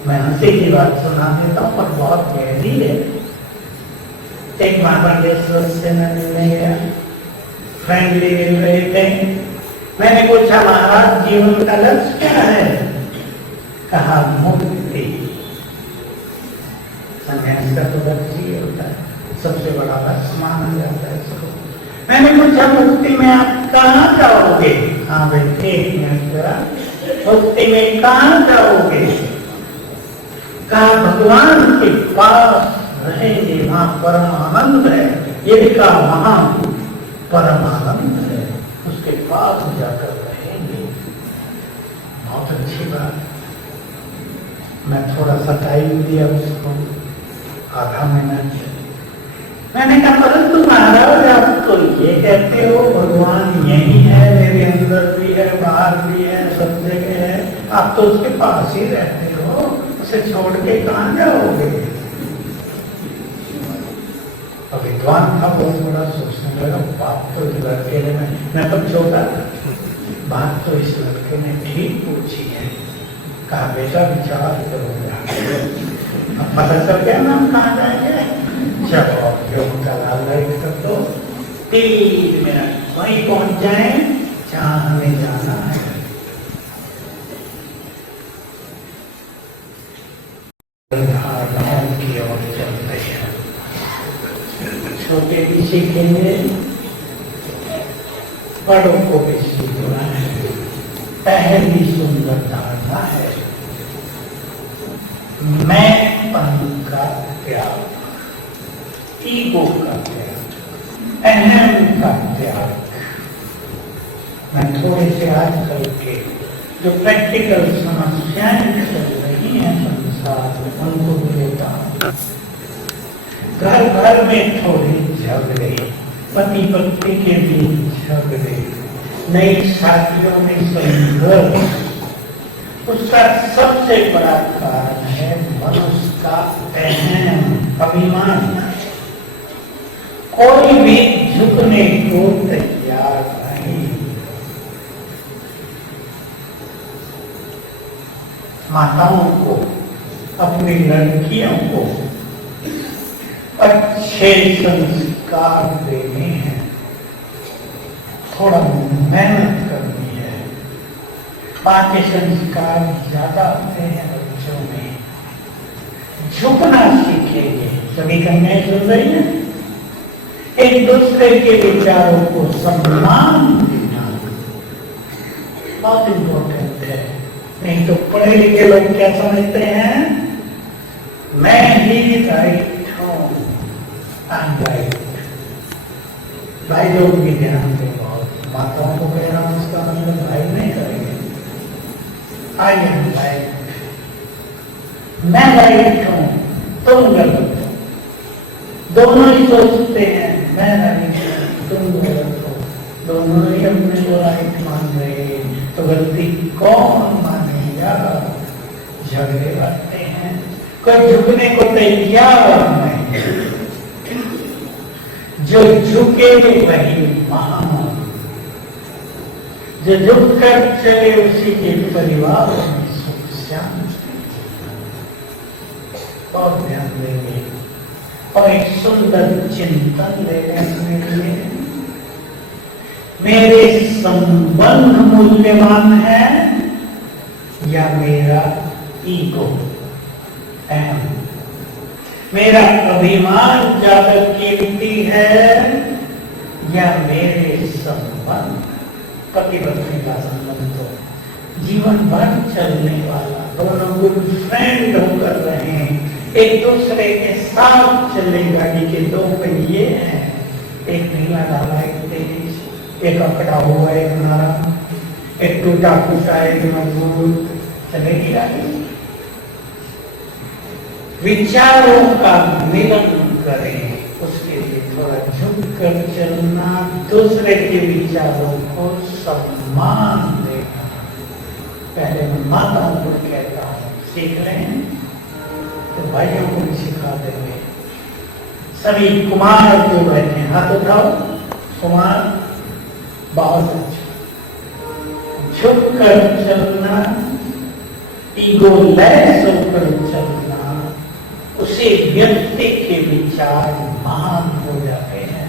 मैं हंसी की बात सुना देता हूँ पर बहुत गहरी है। एक महामंडलेश्वर से मैं मिलने गया, फ्रेंडली मिल रहे थे। मैंने पूछा महाराज जीवन का लक्ष्य क्या है? कहा मुक्ति। संन्यास का तो लक्ष्य ही होता है, सबसे बड़ा लक्ष्य माना जाता है इसको। मैंने पूछा मुक्ति में आप कहाँ जाओगे? हाँ भाई एक मिनट जरा, मुक्ति में कहाँ जाओगे? कहा भगवान के पास रहेंगे, वहां परम आनंद है। ये भी कहा वहां परम आनंद है, उसके पास जाकर रहेंगे। बहुत अच्छी बात। मैं थोड़ा सा टाइम दिया उसको, आधा मिनट। मैंने कहा परंतु महाराज आप तो ये कहते हो भगवान यही है, मेरे अंदर भी है, बाहर भी है, सब जगह है, आप तो उसके पास ही रहते हो, उसे छोड़ के कहाँ जाओगे? अब विद्वान था, बहुत बड़ा सोचने लगा। बात तो इस लड़के ने, मैं तो छोटा था, बात तो इस लड़के ने ठीक पूछी है। कहा बेटा विचार करो, अब पता चल गया ना हम कहाँ जाएंगे। चलो योग का लाभ कर दो, 3 मिनट वहीं पहुंच जाए जहां हमें जाना है। की ओर चलते हैं, छोटे भी सीखेंगे, बड़ों को भी सीखना है। पहली सुंदर धारणा है मैं का त्याग, ईगो का त्याग, अहम का त्याग। मैं थोड़े से आजकल के जो प्रैक्टिकल समस्याएं चल रही हैं संसार में, उनको लेता हूं। घर घर में थोड़े झगड़े, पति पत्नी के बीच झगड़े, नई शादियों में संघर्ष, उसका सबसे बड़ा कारण है मनुष्य का अहम अभिमान। कोई भी झुकने को तैयार नहीं। माताओं को, अपनी लड़कियों को अच्छे संस्कार देने हैं, थोड़ा मेहनत करनी है। बाकी संस्कार ज्यादा होते हैं बच्चों में, झुकना सीखेंगे। सभी कन्याएं सुन रही हैं? एक दूसरे के विचारों को सम्मान देना बहुत इम्पोर्टेंट है। नहीं तो पढ़े लिखे लोग क्या समझते हैं? मैं ही राइट हूं, आई एम राइट। भाई लोग भी ध्यान दें, बहुत माताओं को कह रहा हूं, उसका मतलब भाई नहीं करेंगे। आई एम राइट, मैं राइट हूं, तुम गलत हो। दोनों ही सोचते हैं मैं राइट हूं, तुम गलत हो। दोनों ही अपने को राइट मान रहे, तो गलती कौन मानेगा? झगड़े बढ़ते हैं, कोई झुकने को तैयार नहीं। जो झुके वही महान, जो झुक कर चले उसी के परिवार में सुख शांति। और ध्यान देंगे और एक सुंदर चिंतन लेने के लिए, मेरे संबंध मूल्यवान है या मेरा ईगो, अहम? मेरा अभिमान ज्यादा कीमती है या मेरे संबंध? पति पत्नी का संबंध तो जीवन भर चलने वाला, दोनों गुड फ्रेंड होकर रहे हैं, एक दूसरे के साथ चले गाड़ी के दो पहिए हैं, एक नीला डाला एक तेज, एक अकड़ा हुआ एक नरम, एक टूटा फूटा एक मजबूत, चलेगी गाड़ी। विचारों का मिलन करें, उसके लिए थोड़ा झुक कर चलना, दूसरे के विचारों को सम्मान देना। पहले मैं माताओं को कहता हूँ सीख लें तो भाइयों को भी सिखा देंगे। सभी कुमार जो बैठे हैं हाथ उठाओ, कुमार बहुत अच्छा। झुक कर चलना, ईगो लेस होकर चलना, उसी व्यक्ति के विचार महान हो जाते हैं।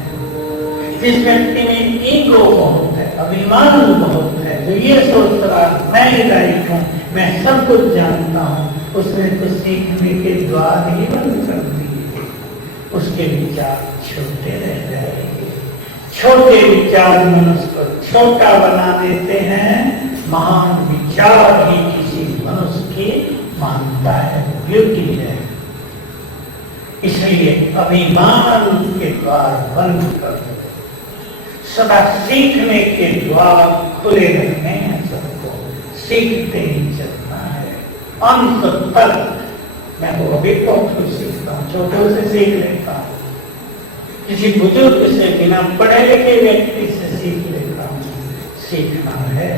जिस व्यक्ति में ईगो बहुत है, अभिमान बहुत है, जो ये सोच रहा मैं राइट हूँ, मैं सब कुछ जानता हूँ, उसने तो सीखने के द्वार ही बंद कर दिए। उसके विचार छोटे रह जाएंगे। छोटे विचार मनुष्य को छोटा बना देते हैं। महान विचार ही किसी मनुष्य की मानता है, ब्यूटी है। इसलिए अभिमान के द्वार बंद कर दो, सदा सीखने के द्वार खुले रहने हैं। सबको सीखते ही चलना है अंत तक। मैं वो अभी बहुत कुछ सीखता हूँ, छोटों से सीख लेता हूँ, किसी बुजुर्ग से, बिना पढ़े लिखे व्यक्ति से सीख लेता हूँ। सीखना है,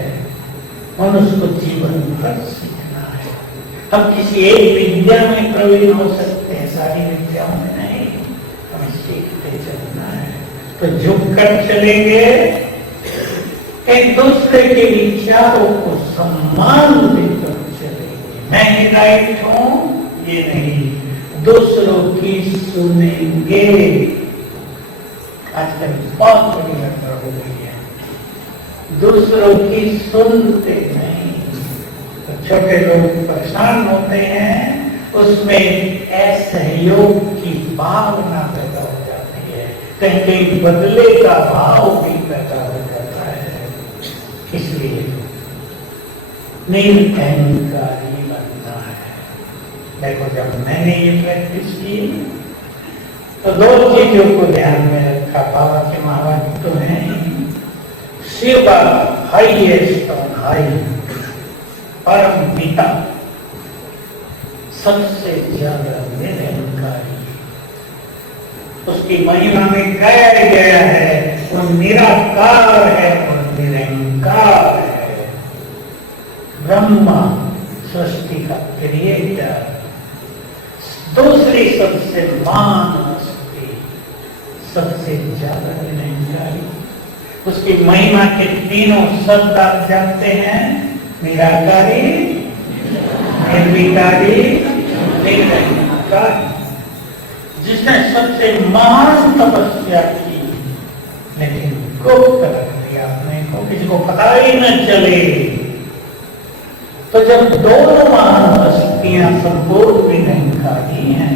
मनुष्य को जीवन भर सीखना है। हम किसी एक विद्या में प्रवीण हो सकते हैं, सारी विद्याओं में नहीं, हमें सीखते चलना है। तो झुक कर चलेंगे, एक दूसरे के विचारों को सम्मान देकर चलेंगे। मैं ही राइट हूं ये नहीं, दूसरों की सुनेंगे। आजकल बहुत बड़ी गड़बड़ हो गई है, दूसरों की सुनते नहीं। तो छोटे लोग परेशान होते हैं, उसमें असहयोग की भावना पैदा हो जाती है, कहीं कहीं बदले का भाव भी पैदा हो जाता है। इसलिए निरअहंकारी बनना है। देखो, जब मैंने ये प्रैक्टिस की तो दो चीजों को ध्यान में रखा। बाबा के महाराज तो हैं शिव हाईएस्ट ऑन हाई, परम पिता, सबसे ज्यादा निरअहंकारी। उसकी महिमा में कहा गया है वो निराकार है और निरंकार है। ब्रह्मा सृष्टि का क्रिएटर, दूसरी सबसे महान हस्ती, सबसे ज्यादा निरंकारी। उसकी महिमा के तीनों शब्द आप जानते हैं, निराकारी, निर्विकारी, निरंकारी। जिसने सबसे महान तपस्या की, लेकिन गुप्त रख दिया अपने को, किसी को पता ही न चले। तो जब दोनों महान हस्तियां संपूर्ण निरंकारी हैं,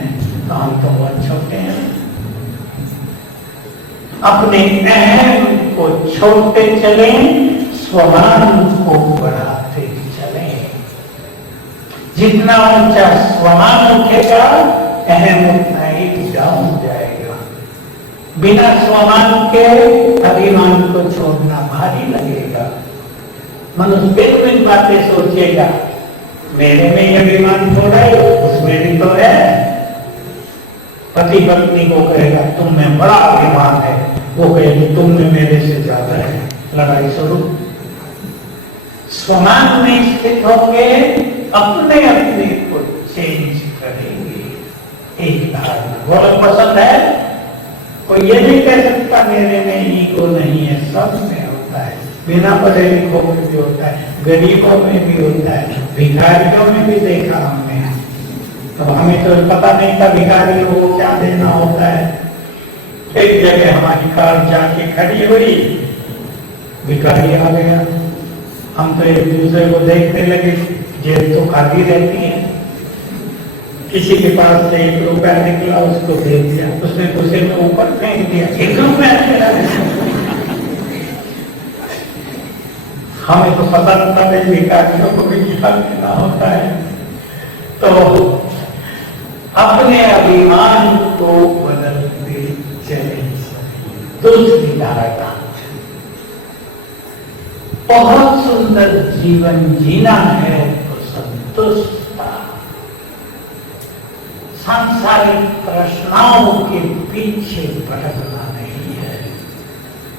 तो हम तो बहुत छोटे हैं। अपने अहम को छोड़ते चले, स्वमान को बढ़ाते चले। जितना ऊंचा स्वमान उठेगा, अहम उतना ही डाउन जाएगा। बिना स्वमान के अभिमान को छोड़ना भारी लगेगा। मनुष्य भिन्न बातें सोचेगा, मेरे में ये अभिमान थोड़ा है, उसमें भी तो है। पति पत्नी को कहेगा तुम में बड़ा अभिमान है, वो कहेगी तुम में मेरे से ज्यादा है, लड़ाई शुरू। स्वमान में स्थित होंगे, अपने अपने को चेंज करेंगे। एक वो पसंद है, कोई ये नहीं कह सकता मेरे में ईगो नहीं है, सब में होता है। बिना पढ़े लिखों में भी होता है, गरीबों में भी होता है, भिखारियों में भी देखा हमने। तो हमें तो पता नहीं था भिखारियों को क्या देना होता है। एक जगह हमारी कार जाके खड़ी हुई, भिखारी आ गया। हम तो एक दूसरे को देखने लगे, जेब तो खाली रहती है, किसी के पास से 1 रुपया निकला, उसको दे दिया, उसने उसे में ऊपर फेंक दिया, 1 रुपया निकला। हमें तो पता था नहीं भिखारियों को भी क्या देना होता है। तो अपने अभिमान को बदलते चले। दूसरी धारणा, बहुत सुंदर जीवन जीना है तो संतुष्टता, सांसारिक तृष्णाओं के पीछे भटकना नहीं है।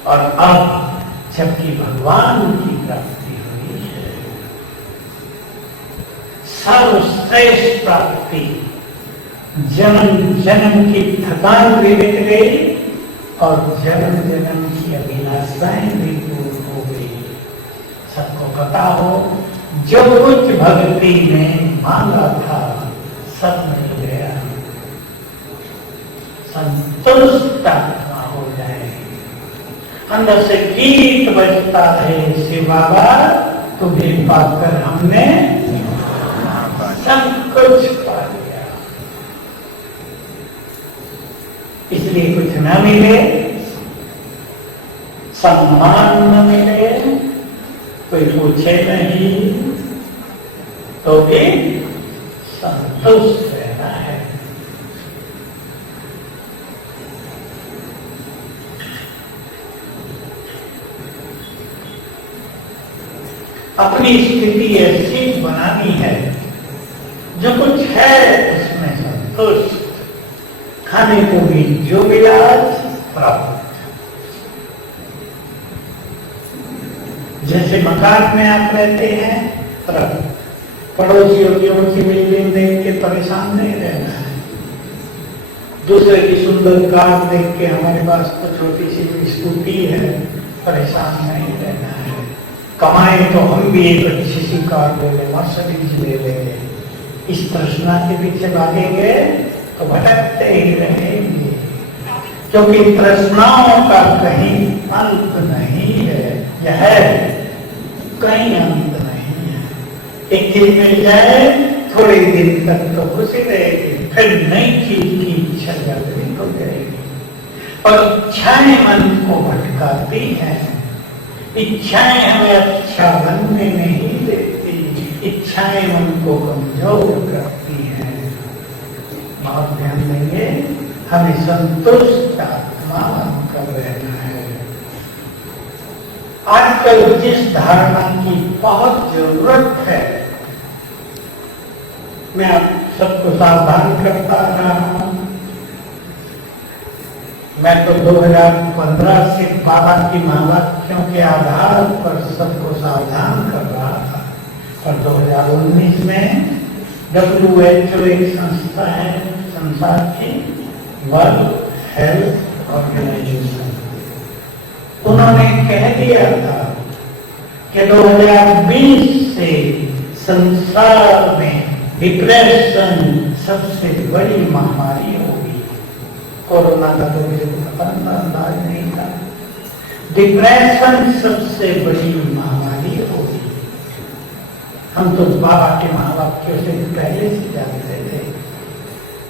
और अब जबकि भगवान की प्राप्ति हुई है, सर्वश्रेष्ठ प्राप्ति, जन्म जन्म की थकान भी मिट गई और जन्म जन्म की अभिलाषाएं भी पूर्ण हो गई। सबको पता हो, जो कुछ भक्ति में मांगा था सब मिल गया। संतुष्ट आत्मा हो जाए, अंदर से गीत बजता है, शिव बाबा तुम्हें पाकर हमने सब कुछ पा लिया। इसलिए कुछ न मिले, सम्मान न मिले, कोई पूछे नहीं, तो भी संतुष्ट रहना है। अपनी स्थिति ऐसी बनानी है, जो कुछ है उसमें संतुष्ट, खाने को भी जो मिला प्राप्त। जैसे मकान में आप रहते हैं, प्राप्त। पड़ोसियों की ऊंची बिल्डिंग देख के परेशान नहीं रहना है, दूसरे की सुंदर कार देख के हमारे पास तो छोटी सी स्कूटी है, परेशान नहीं रहना है। कमाए तो हम भी एक अच्छी सी कार ले लें, मर्सिडीज ले लेंगे। इस तृष्णा के पीछे भागेंगे तो भटकते ही रहेंगे, क्योंकि तृष्णाओं का कहीं अंत नहीं है। यह है कहीं अंत नहीं है। एक चीज मिल जाए थोड़े दिन तक तो खुशी रहेगी, फिर नई चीज की इच्छा जागृत हो जाएगी। और इच्छाएं मन को भटकाती हैं, इच्छाएं हमें अच्छा बनने नहीं देती, इच्छाएं मन को कमजोर करती हैं। बहुत ध्यान देंगे, हमें संतुष्ट आत्मा कर रहना है। आजकल जिस धारणा की बहुत जरूरत है, मैं आप सबको सावधान करता रहा हूं। मैं तो 2015 से बाबा की महावाक्यों के आधार पर सबको सावधान कर रहा था, और 2019 में WHO एक संस्था है, संसार की वर्ल्ड हेल्थ ऑर्गेनाइजेशन, उन्होंने कह दिया था कि 2020 से संसार में डिप्रेशन सबसे बड़ी महामारी होगी। कोरोना का तो मुझे अंदाज नहीं था, डिप्रेशन सबसे बड़ी महामारी होगी। हम तो बाबा के महावाक्यों से पहले से जानते थे।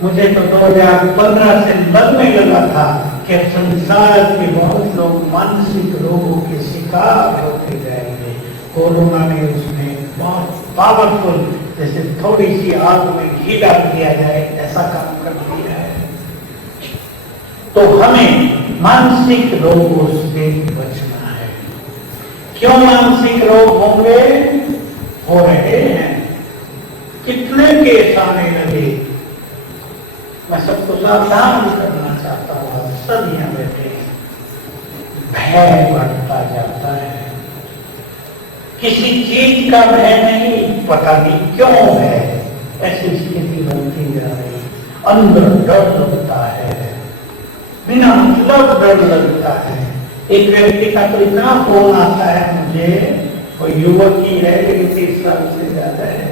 मुझे तो 2015 से लगने लगा था कि संसार के बहुत लोग मानसिक रोगों के शिकार होते जाएंगे। कोरोना ने उसमें बहुत पावरफुल, जैसे थोड़ी सी आग में घी डाल दिया जाए ऐसा काम कर दिया है। तो हमें मानसिक रोगों से बचना है। क्यों मानसिक रोग होंगे? हो रहे हैं, कितने केस आने लगे। मैं सबको सावधान करना चाहता हूँ, सब यहाँ बैठे हैं। भय बढ़ता जाता है, किसी चीज का भय नहीं, पता नहीं क्यों है, ऐसी स्थिति बनती जा रही। अंदर डर लगता है, बिना मतलब डर लगता है। एक व्यक्ति का तो इतना फोन आता है मुझे, कोई युवक ही है लेकिन 30 साल से ज्यादा है,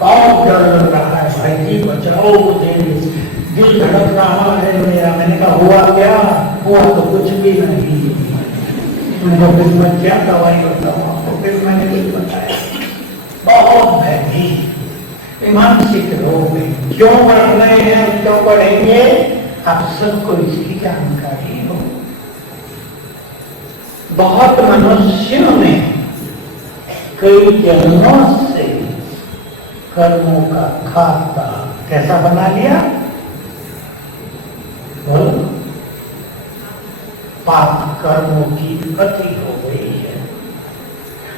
बहुत डर लग रहा है, भाई जी बचाओ मुझे, दिल धड़क रहा है मेरा। मैंने कहा हुआ क्या? हुआ तो कुछ भी नहीं। मैंने फिर मैं क्या दवाई बताऊँ आपको? फिर मैंने कुछ बताया। बहुत भयभीत मानसिक रोग में क्यों बढ़ पढ़ेंगे आप सबको इसकी जानकारी हो। बहुत मनुष्यों ने कई जन्मों से कर्मों का खाता कैसा बना लिया? बोलो, पाप कर्मों की गति हो गई है।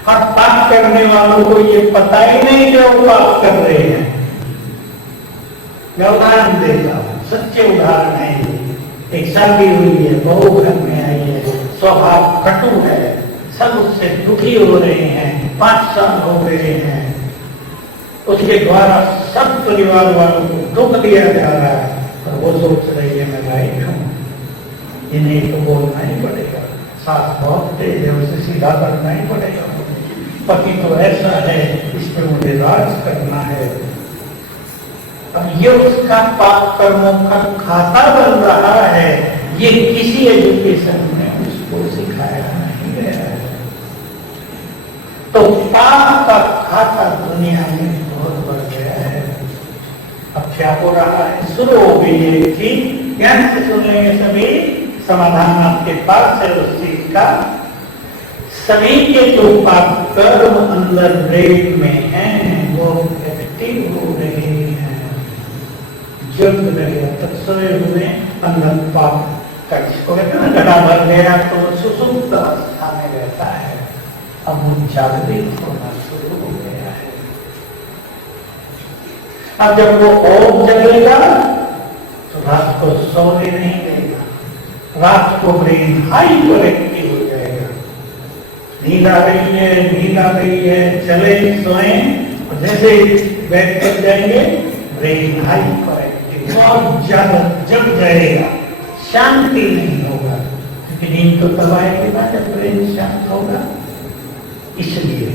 और पाप करने वालों को ये पता ही नहीं कि वो पाप कर रहे हैं। मैं उदाहरण देता हूँ, सच्चे उदाहरण है। एक शादी हुई है, बहू घर में आई है, स्वभाव कटु है, सब उससे दुखी हो रहे हैं, 5 साल हो गए हैं, उसके द्वारा सब परिवार वालों को दुख दिया जा रहा है। और वो सोच रही है मैं राइट हूँ, इन्हें तो बोलना ही पड़ेगा, सास बहुत तेज है, उसे सीधा करना ही पड़ेगा, पति तो ऐसा है, इस पर मुझे राज करना है। अब ये उसका पाप कर्मों का खाता बन रहा है। ये किसी एजुकेशन में उसको सिखाया नहीं गया है। तो पाप का खाता दुनिया में बहुत बढ़ गया है। अब क्या हो रहा है? शुरू हो गई है कि ध्यान से सुनेंगे सभी, समाधान आपके पास है उस चीज का। सभी के जो पाप कर्म अंदर ब्रेन में हैं वो एक्टिव हो रहे हैं, जग रहे, तब सोए हुए अंदर पाप का, जिसको कहते हैं ना घड़ा भर गया तो सुसुप्त अवस्था में रहता है। अब वो जागृत होना शुरू हो गया है। अब जब वो और जगेगा तो रात को सोने नहीं देगा, रात को ब्रेन हाइपर एक्टिव हो जाएगा। नींद आ रही है, चले सोए, और जैसे बैठ कर जाएंगे ब्रेन हाइपर एक्टिव, बहुत ज्यादा जग जाएगा, शांति नहीं होगा, क्योंकि नींद तो तब आएगी ना जब ब्रेन शांत होगा। इसलिए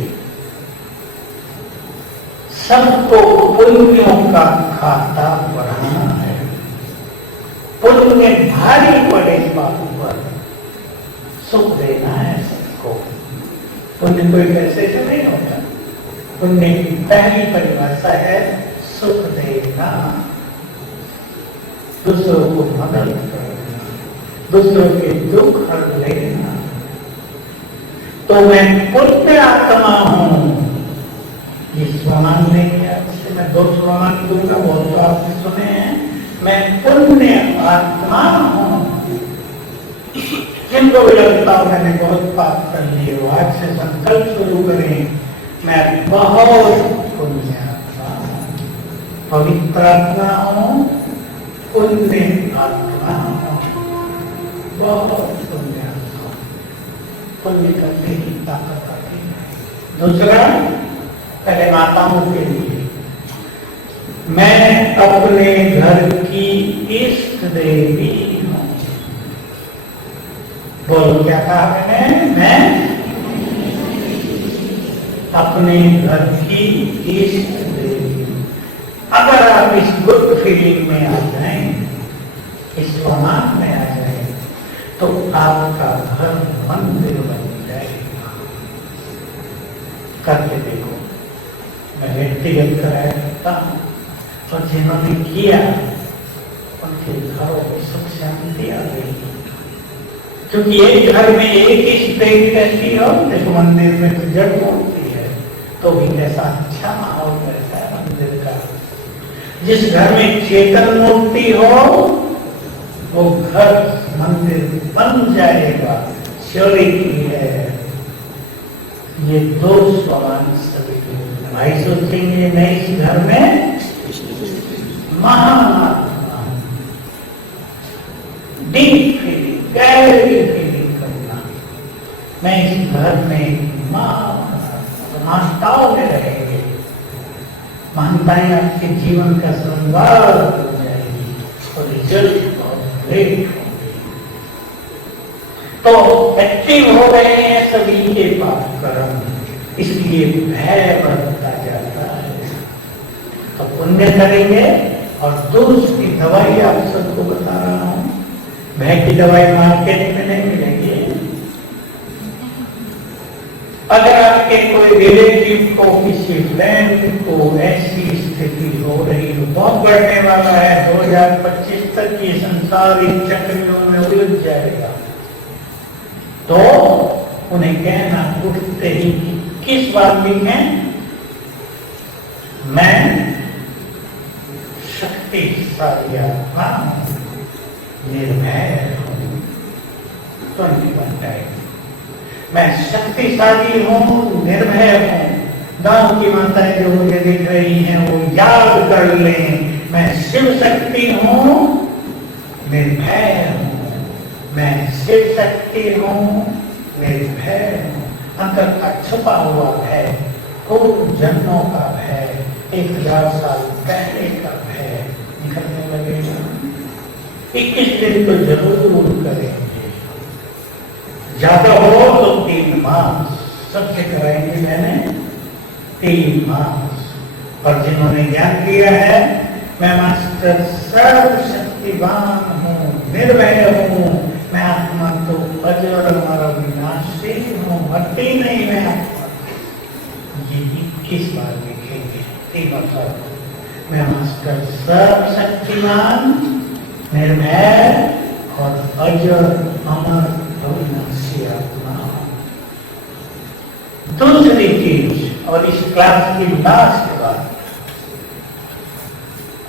सबको पुण्यों का खाता बढ़ाना है। पुण्य भारी पड़े बाबू पर, सुख देना है सबको। पुण्य कोई पैसे से नहीं होता। पुण्य की पहली परिभाषा है सुख देना, दूसरों को मदद करना, दूसरों के दुख हर लेना। तो मैं पुण्य आत्मा हूं, ये स्वमान नहीं है। मैं 2 स्वमान दूंगा, बहुत तो आपने सुने हैं। मैं पुण्य आत्मा हूं। जिनको भी लगता हो मैंने बहुत पाप कर लिए, वो आज से संकल्प शुरू करें, मैं बहुत पुण्य आत्मा हूं, पवित्र आत्मा हूं, पुण्य आत्मा हूं, बहुत पुण्य आत्मा। पुण्य करने की ताकत आती है। दूसरा, पहले माताओं के लिए, मैं अपने घर की इष्ट देवी हूं। बोलो क्या कहा मैंने? मैं अपने घर की इष्ट देवी। अगर आप इस गुड फीलिंग में आ जाएं, इस स्वमान में आ जाएं, तो आपका घर मंदिर बन जाएगा। करके देखो, मैं व्यक्तिगत कराया करता हूं, और जिन्होंने किया उनके घरों में सुख शांति आ गई। क्योंकि एक घर में एक ही स्टेज रहती हो, देखो मंदिर में तो जड़ होती है, तो भी कैसा अच्छा माहौल रहता है मंदिर का। जिस घर में चेतन मूर्ति हो वो घर मंदिर बन जाएगा। श्योरिटी है। ये 2 स्वमान सभी भाई सोचेंगे मैं इस घर में महात्मा, डीप फीलिंग, गहरी फीलिंग करना, मैं इस घर में महानताओं में रहेंगे। महानताएं आपके जीवन का श्रृंगार हो जाएगी और रिजल्ट बहुत ग्रेट होंगे। तो एक्टिव हो रहे हैं सभी के पाप कर्म, इसलिए भय बढ़ता जाता है। तो पुण्य करेंगे। और दूसरी दवाई आप सबको बता रहा हूं, भय की दवाई मार्केट में नहीं मिलेगी। अगर आपके कोई रिलेटिव को, किसी फ्रेंड को ऐसी स्थिति हो रही हो, बहुत बढ़ने वाला है, 2025 तक ये संसारिक चक्रियों में उलझ जाएगा, तो उन्हें कहना उठते ही किस बात भी कहें, मैं शक्तिशाली आत्मा निर्भय हूं। 21 टाइम मैं शक्तिशाली हूं, निर्भय हूं। गांव की माताएं जो मुझे दिख रही हैं वो याद कर लें, मैं शिव शक्ति हूं, निर्भय हूं। मैं शिव शक्ति हूं, निर्भय हूं। अंतर का छुपा हुआ भय, खूब जन्मों का भय, 1000 साल पहले का भय निकलने लगेगा। 21 दिन तो जरूर करेंगे, ज्यादा हो तो 3 मास सबसे कराएंगे मैंने, 3 मास। और जिन्होंने ज्ञान दिया है, मैं मास्टर सर्वशक्तिवान हूँ, निर्भय हूँ, मैं आत्मा तो अजर और अविनाशी हूँ, मरती नहीं मैं आत्मा। ये 21 बार लिखेंगे, 3 अवसर। मैं मास्टर सर्वशक्तिवान, निर्भय और अजर अमर अविनाशी आत्मा। दूसरी चीज, और इस क्लास की लास्ट बात,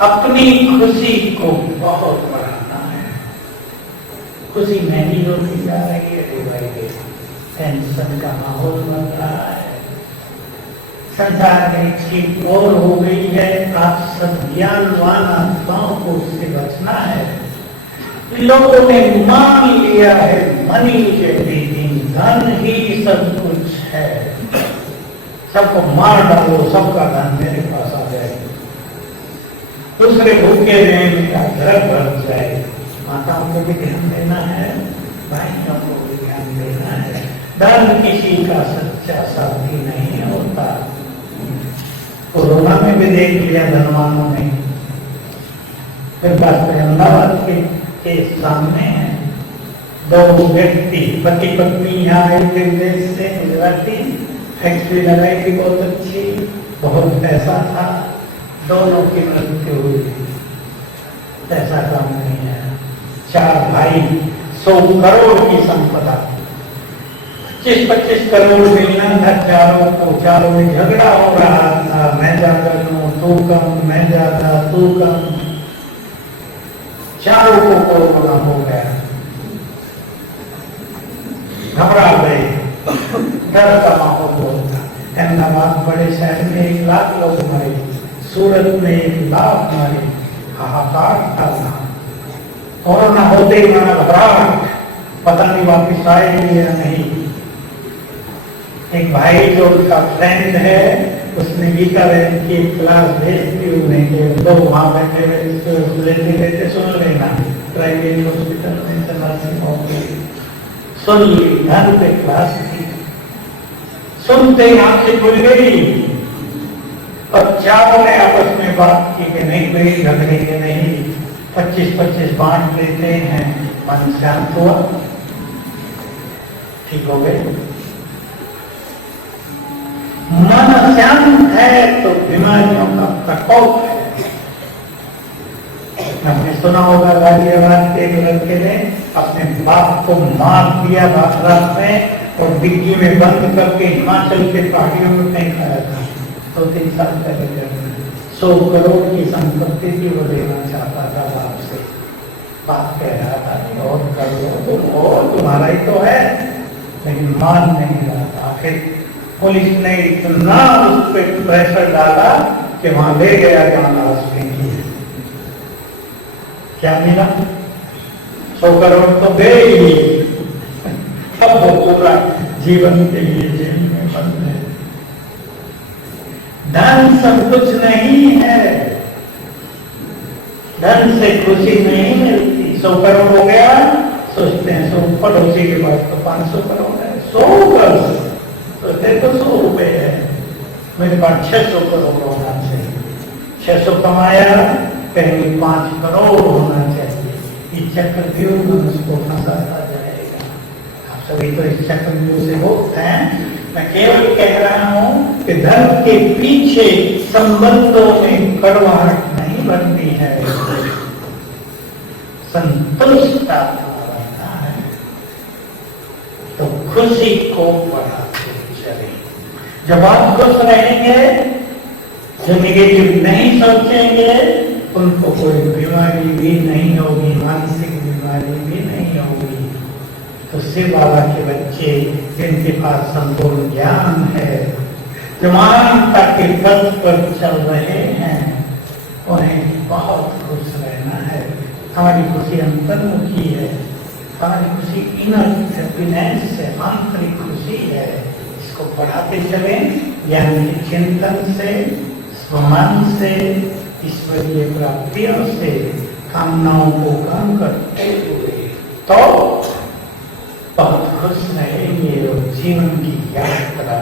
अपनी खुशी को बहुत बढ़ाना है। खुशी नहीं होती जा रही है, डिवाइडेड टेंशन का माहौल बन रहा है, संसार में चीज और हो गई है। आप सब ज्ञानवान आत्माओं को उससे बचना है। लोगों ने मान लिया है मनी इज एवरीथिंग, धन ही सब कुछ है, सबको मार डालो, सबका धन मेरे पास आ जाए, दूसरे भूखे रहे, मेरा घर भर जाए। माताओं को भी ध्यान देना है, भाइयों को भी ध्यान देना है। धन किसी का सच्चा साथी नहीं होता। कोरोना में भी देख लिया धनवानों ने। फिर बात अहमदाबाद के सामने है, 2 व्यक्ति पति पत्नी यहाँ आए थे विदेश से, गुजराती, फैक्ट्री लगाई थी बहुत अच्छी, बहुत पैसा था, दोनों की मृत्यु हुई। पैसा कम नहीं है। 4 भाई, 100 करोड़ की संपदा, 25 करोड़ मिलना था चारों को। चारों में झगड़ा हो रहा था, मैं ज्यादा लूं, तू कम, मैं ज्यादा, तू कम। चारों को कोरोना हो गया, घबरा गए, डर का माहौल होता। अहमदाबाद बड़े शहर में 1 लाख लोग मरे, सूरत में 1 लाख मरे, हाहाकार था। कोरोना होते ही माना घबराहट, पता नहीं वापिस आएंगे या नहीं। एक भाई जो उनका फ्रेंड है, उसने गीता बहन की क्लास भेज दी उन्हें, लोग वहां बैठे लेते रहते, सुन लेना, प्राइवेट हॉस्पिटल में नर्सिंग होम में सुन ली, घर पे क्लास थी। सुनते ही आंखें खुल गई और चारों ने आपस में बात की कि नहीं भाई झगड़ेंगे नहीं, 25-25 बांट लेते हैं। मन शांत हुआ, ठीक हो गए। मन शांत है तो बीमारियों का प्रकोप है। आपने सुना होगा गाजियाबाद के एक लड़के ने अपने बाप को मार दिया बारात में और डिग्गी में बंद करके हिमाचल के पहाड़ियों में फेंक आया था। 2-3 साल पहले 100 करोड़ की संपत्ति भी वो लेना चाहता था बाप से। बाप कह रहा था और कर लो तुम, और तुम्हारा ही तो है, लेकिन मान नहीं रहा था। आखिर पुलिस ने इतना उस पर प्रेशर डाला कि वहां ले गया जहां लाश फेंकी। क्या मिला? 100 करोड़ तो दे ही, अब वो पूरा जीवन के लिए जेल में बंद है। धन सब कुछ नहीं है, धन से खुशी नहीं मिलती। 100 करोड़ हो गया, सोचते हैं 100, पड़ोसी के पास तो 500 करोड़ है, 100 करोड़ तो देखो 100 रुपए है, मेरे पास 600 करोड़ होना चाहिए। 600 कमाया, पहले 5 करोड़ होना चाहिए। इस चक्रव्यूह में उसको फंसाता जाएगा। आप सभी तो इस चक्रव्यूह से होते हैं, मैं केवल कह रहा हूं कि धर्म के पीछे संबंधों में कड़वाहट नहीं बनती है, संतुष्टता रहता है, तो खुशी को बढ़ाते चले। जब आप खुश रहेंगे, जो निगेटिव नहीं सोचेंगे, उनको कोई बीमारी भी नहीं होगी, मानसिक बीमारी भी नहीं होगी। तो शिव बाबा के बच्चे जिनके पास संपूर्ण ज्ञान है, जो मानवता के पथ पर चल रहे हैं, उन्हें बहुत खुश रहना है। हमारी खुशी अंतर्मुखी है, हमारी खुशी इनर हैप्पीनेस है, आंतरिक खुशी है। इसको बढ़ाते चले ज्ञान के चिंतन से, स्वमान से, ईश्वरीय प्राप्तियों से, कामनाओं को कम करते हुए तो बहुत खुश रहेंगे और जीवन की यात्रा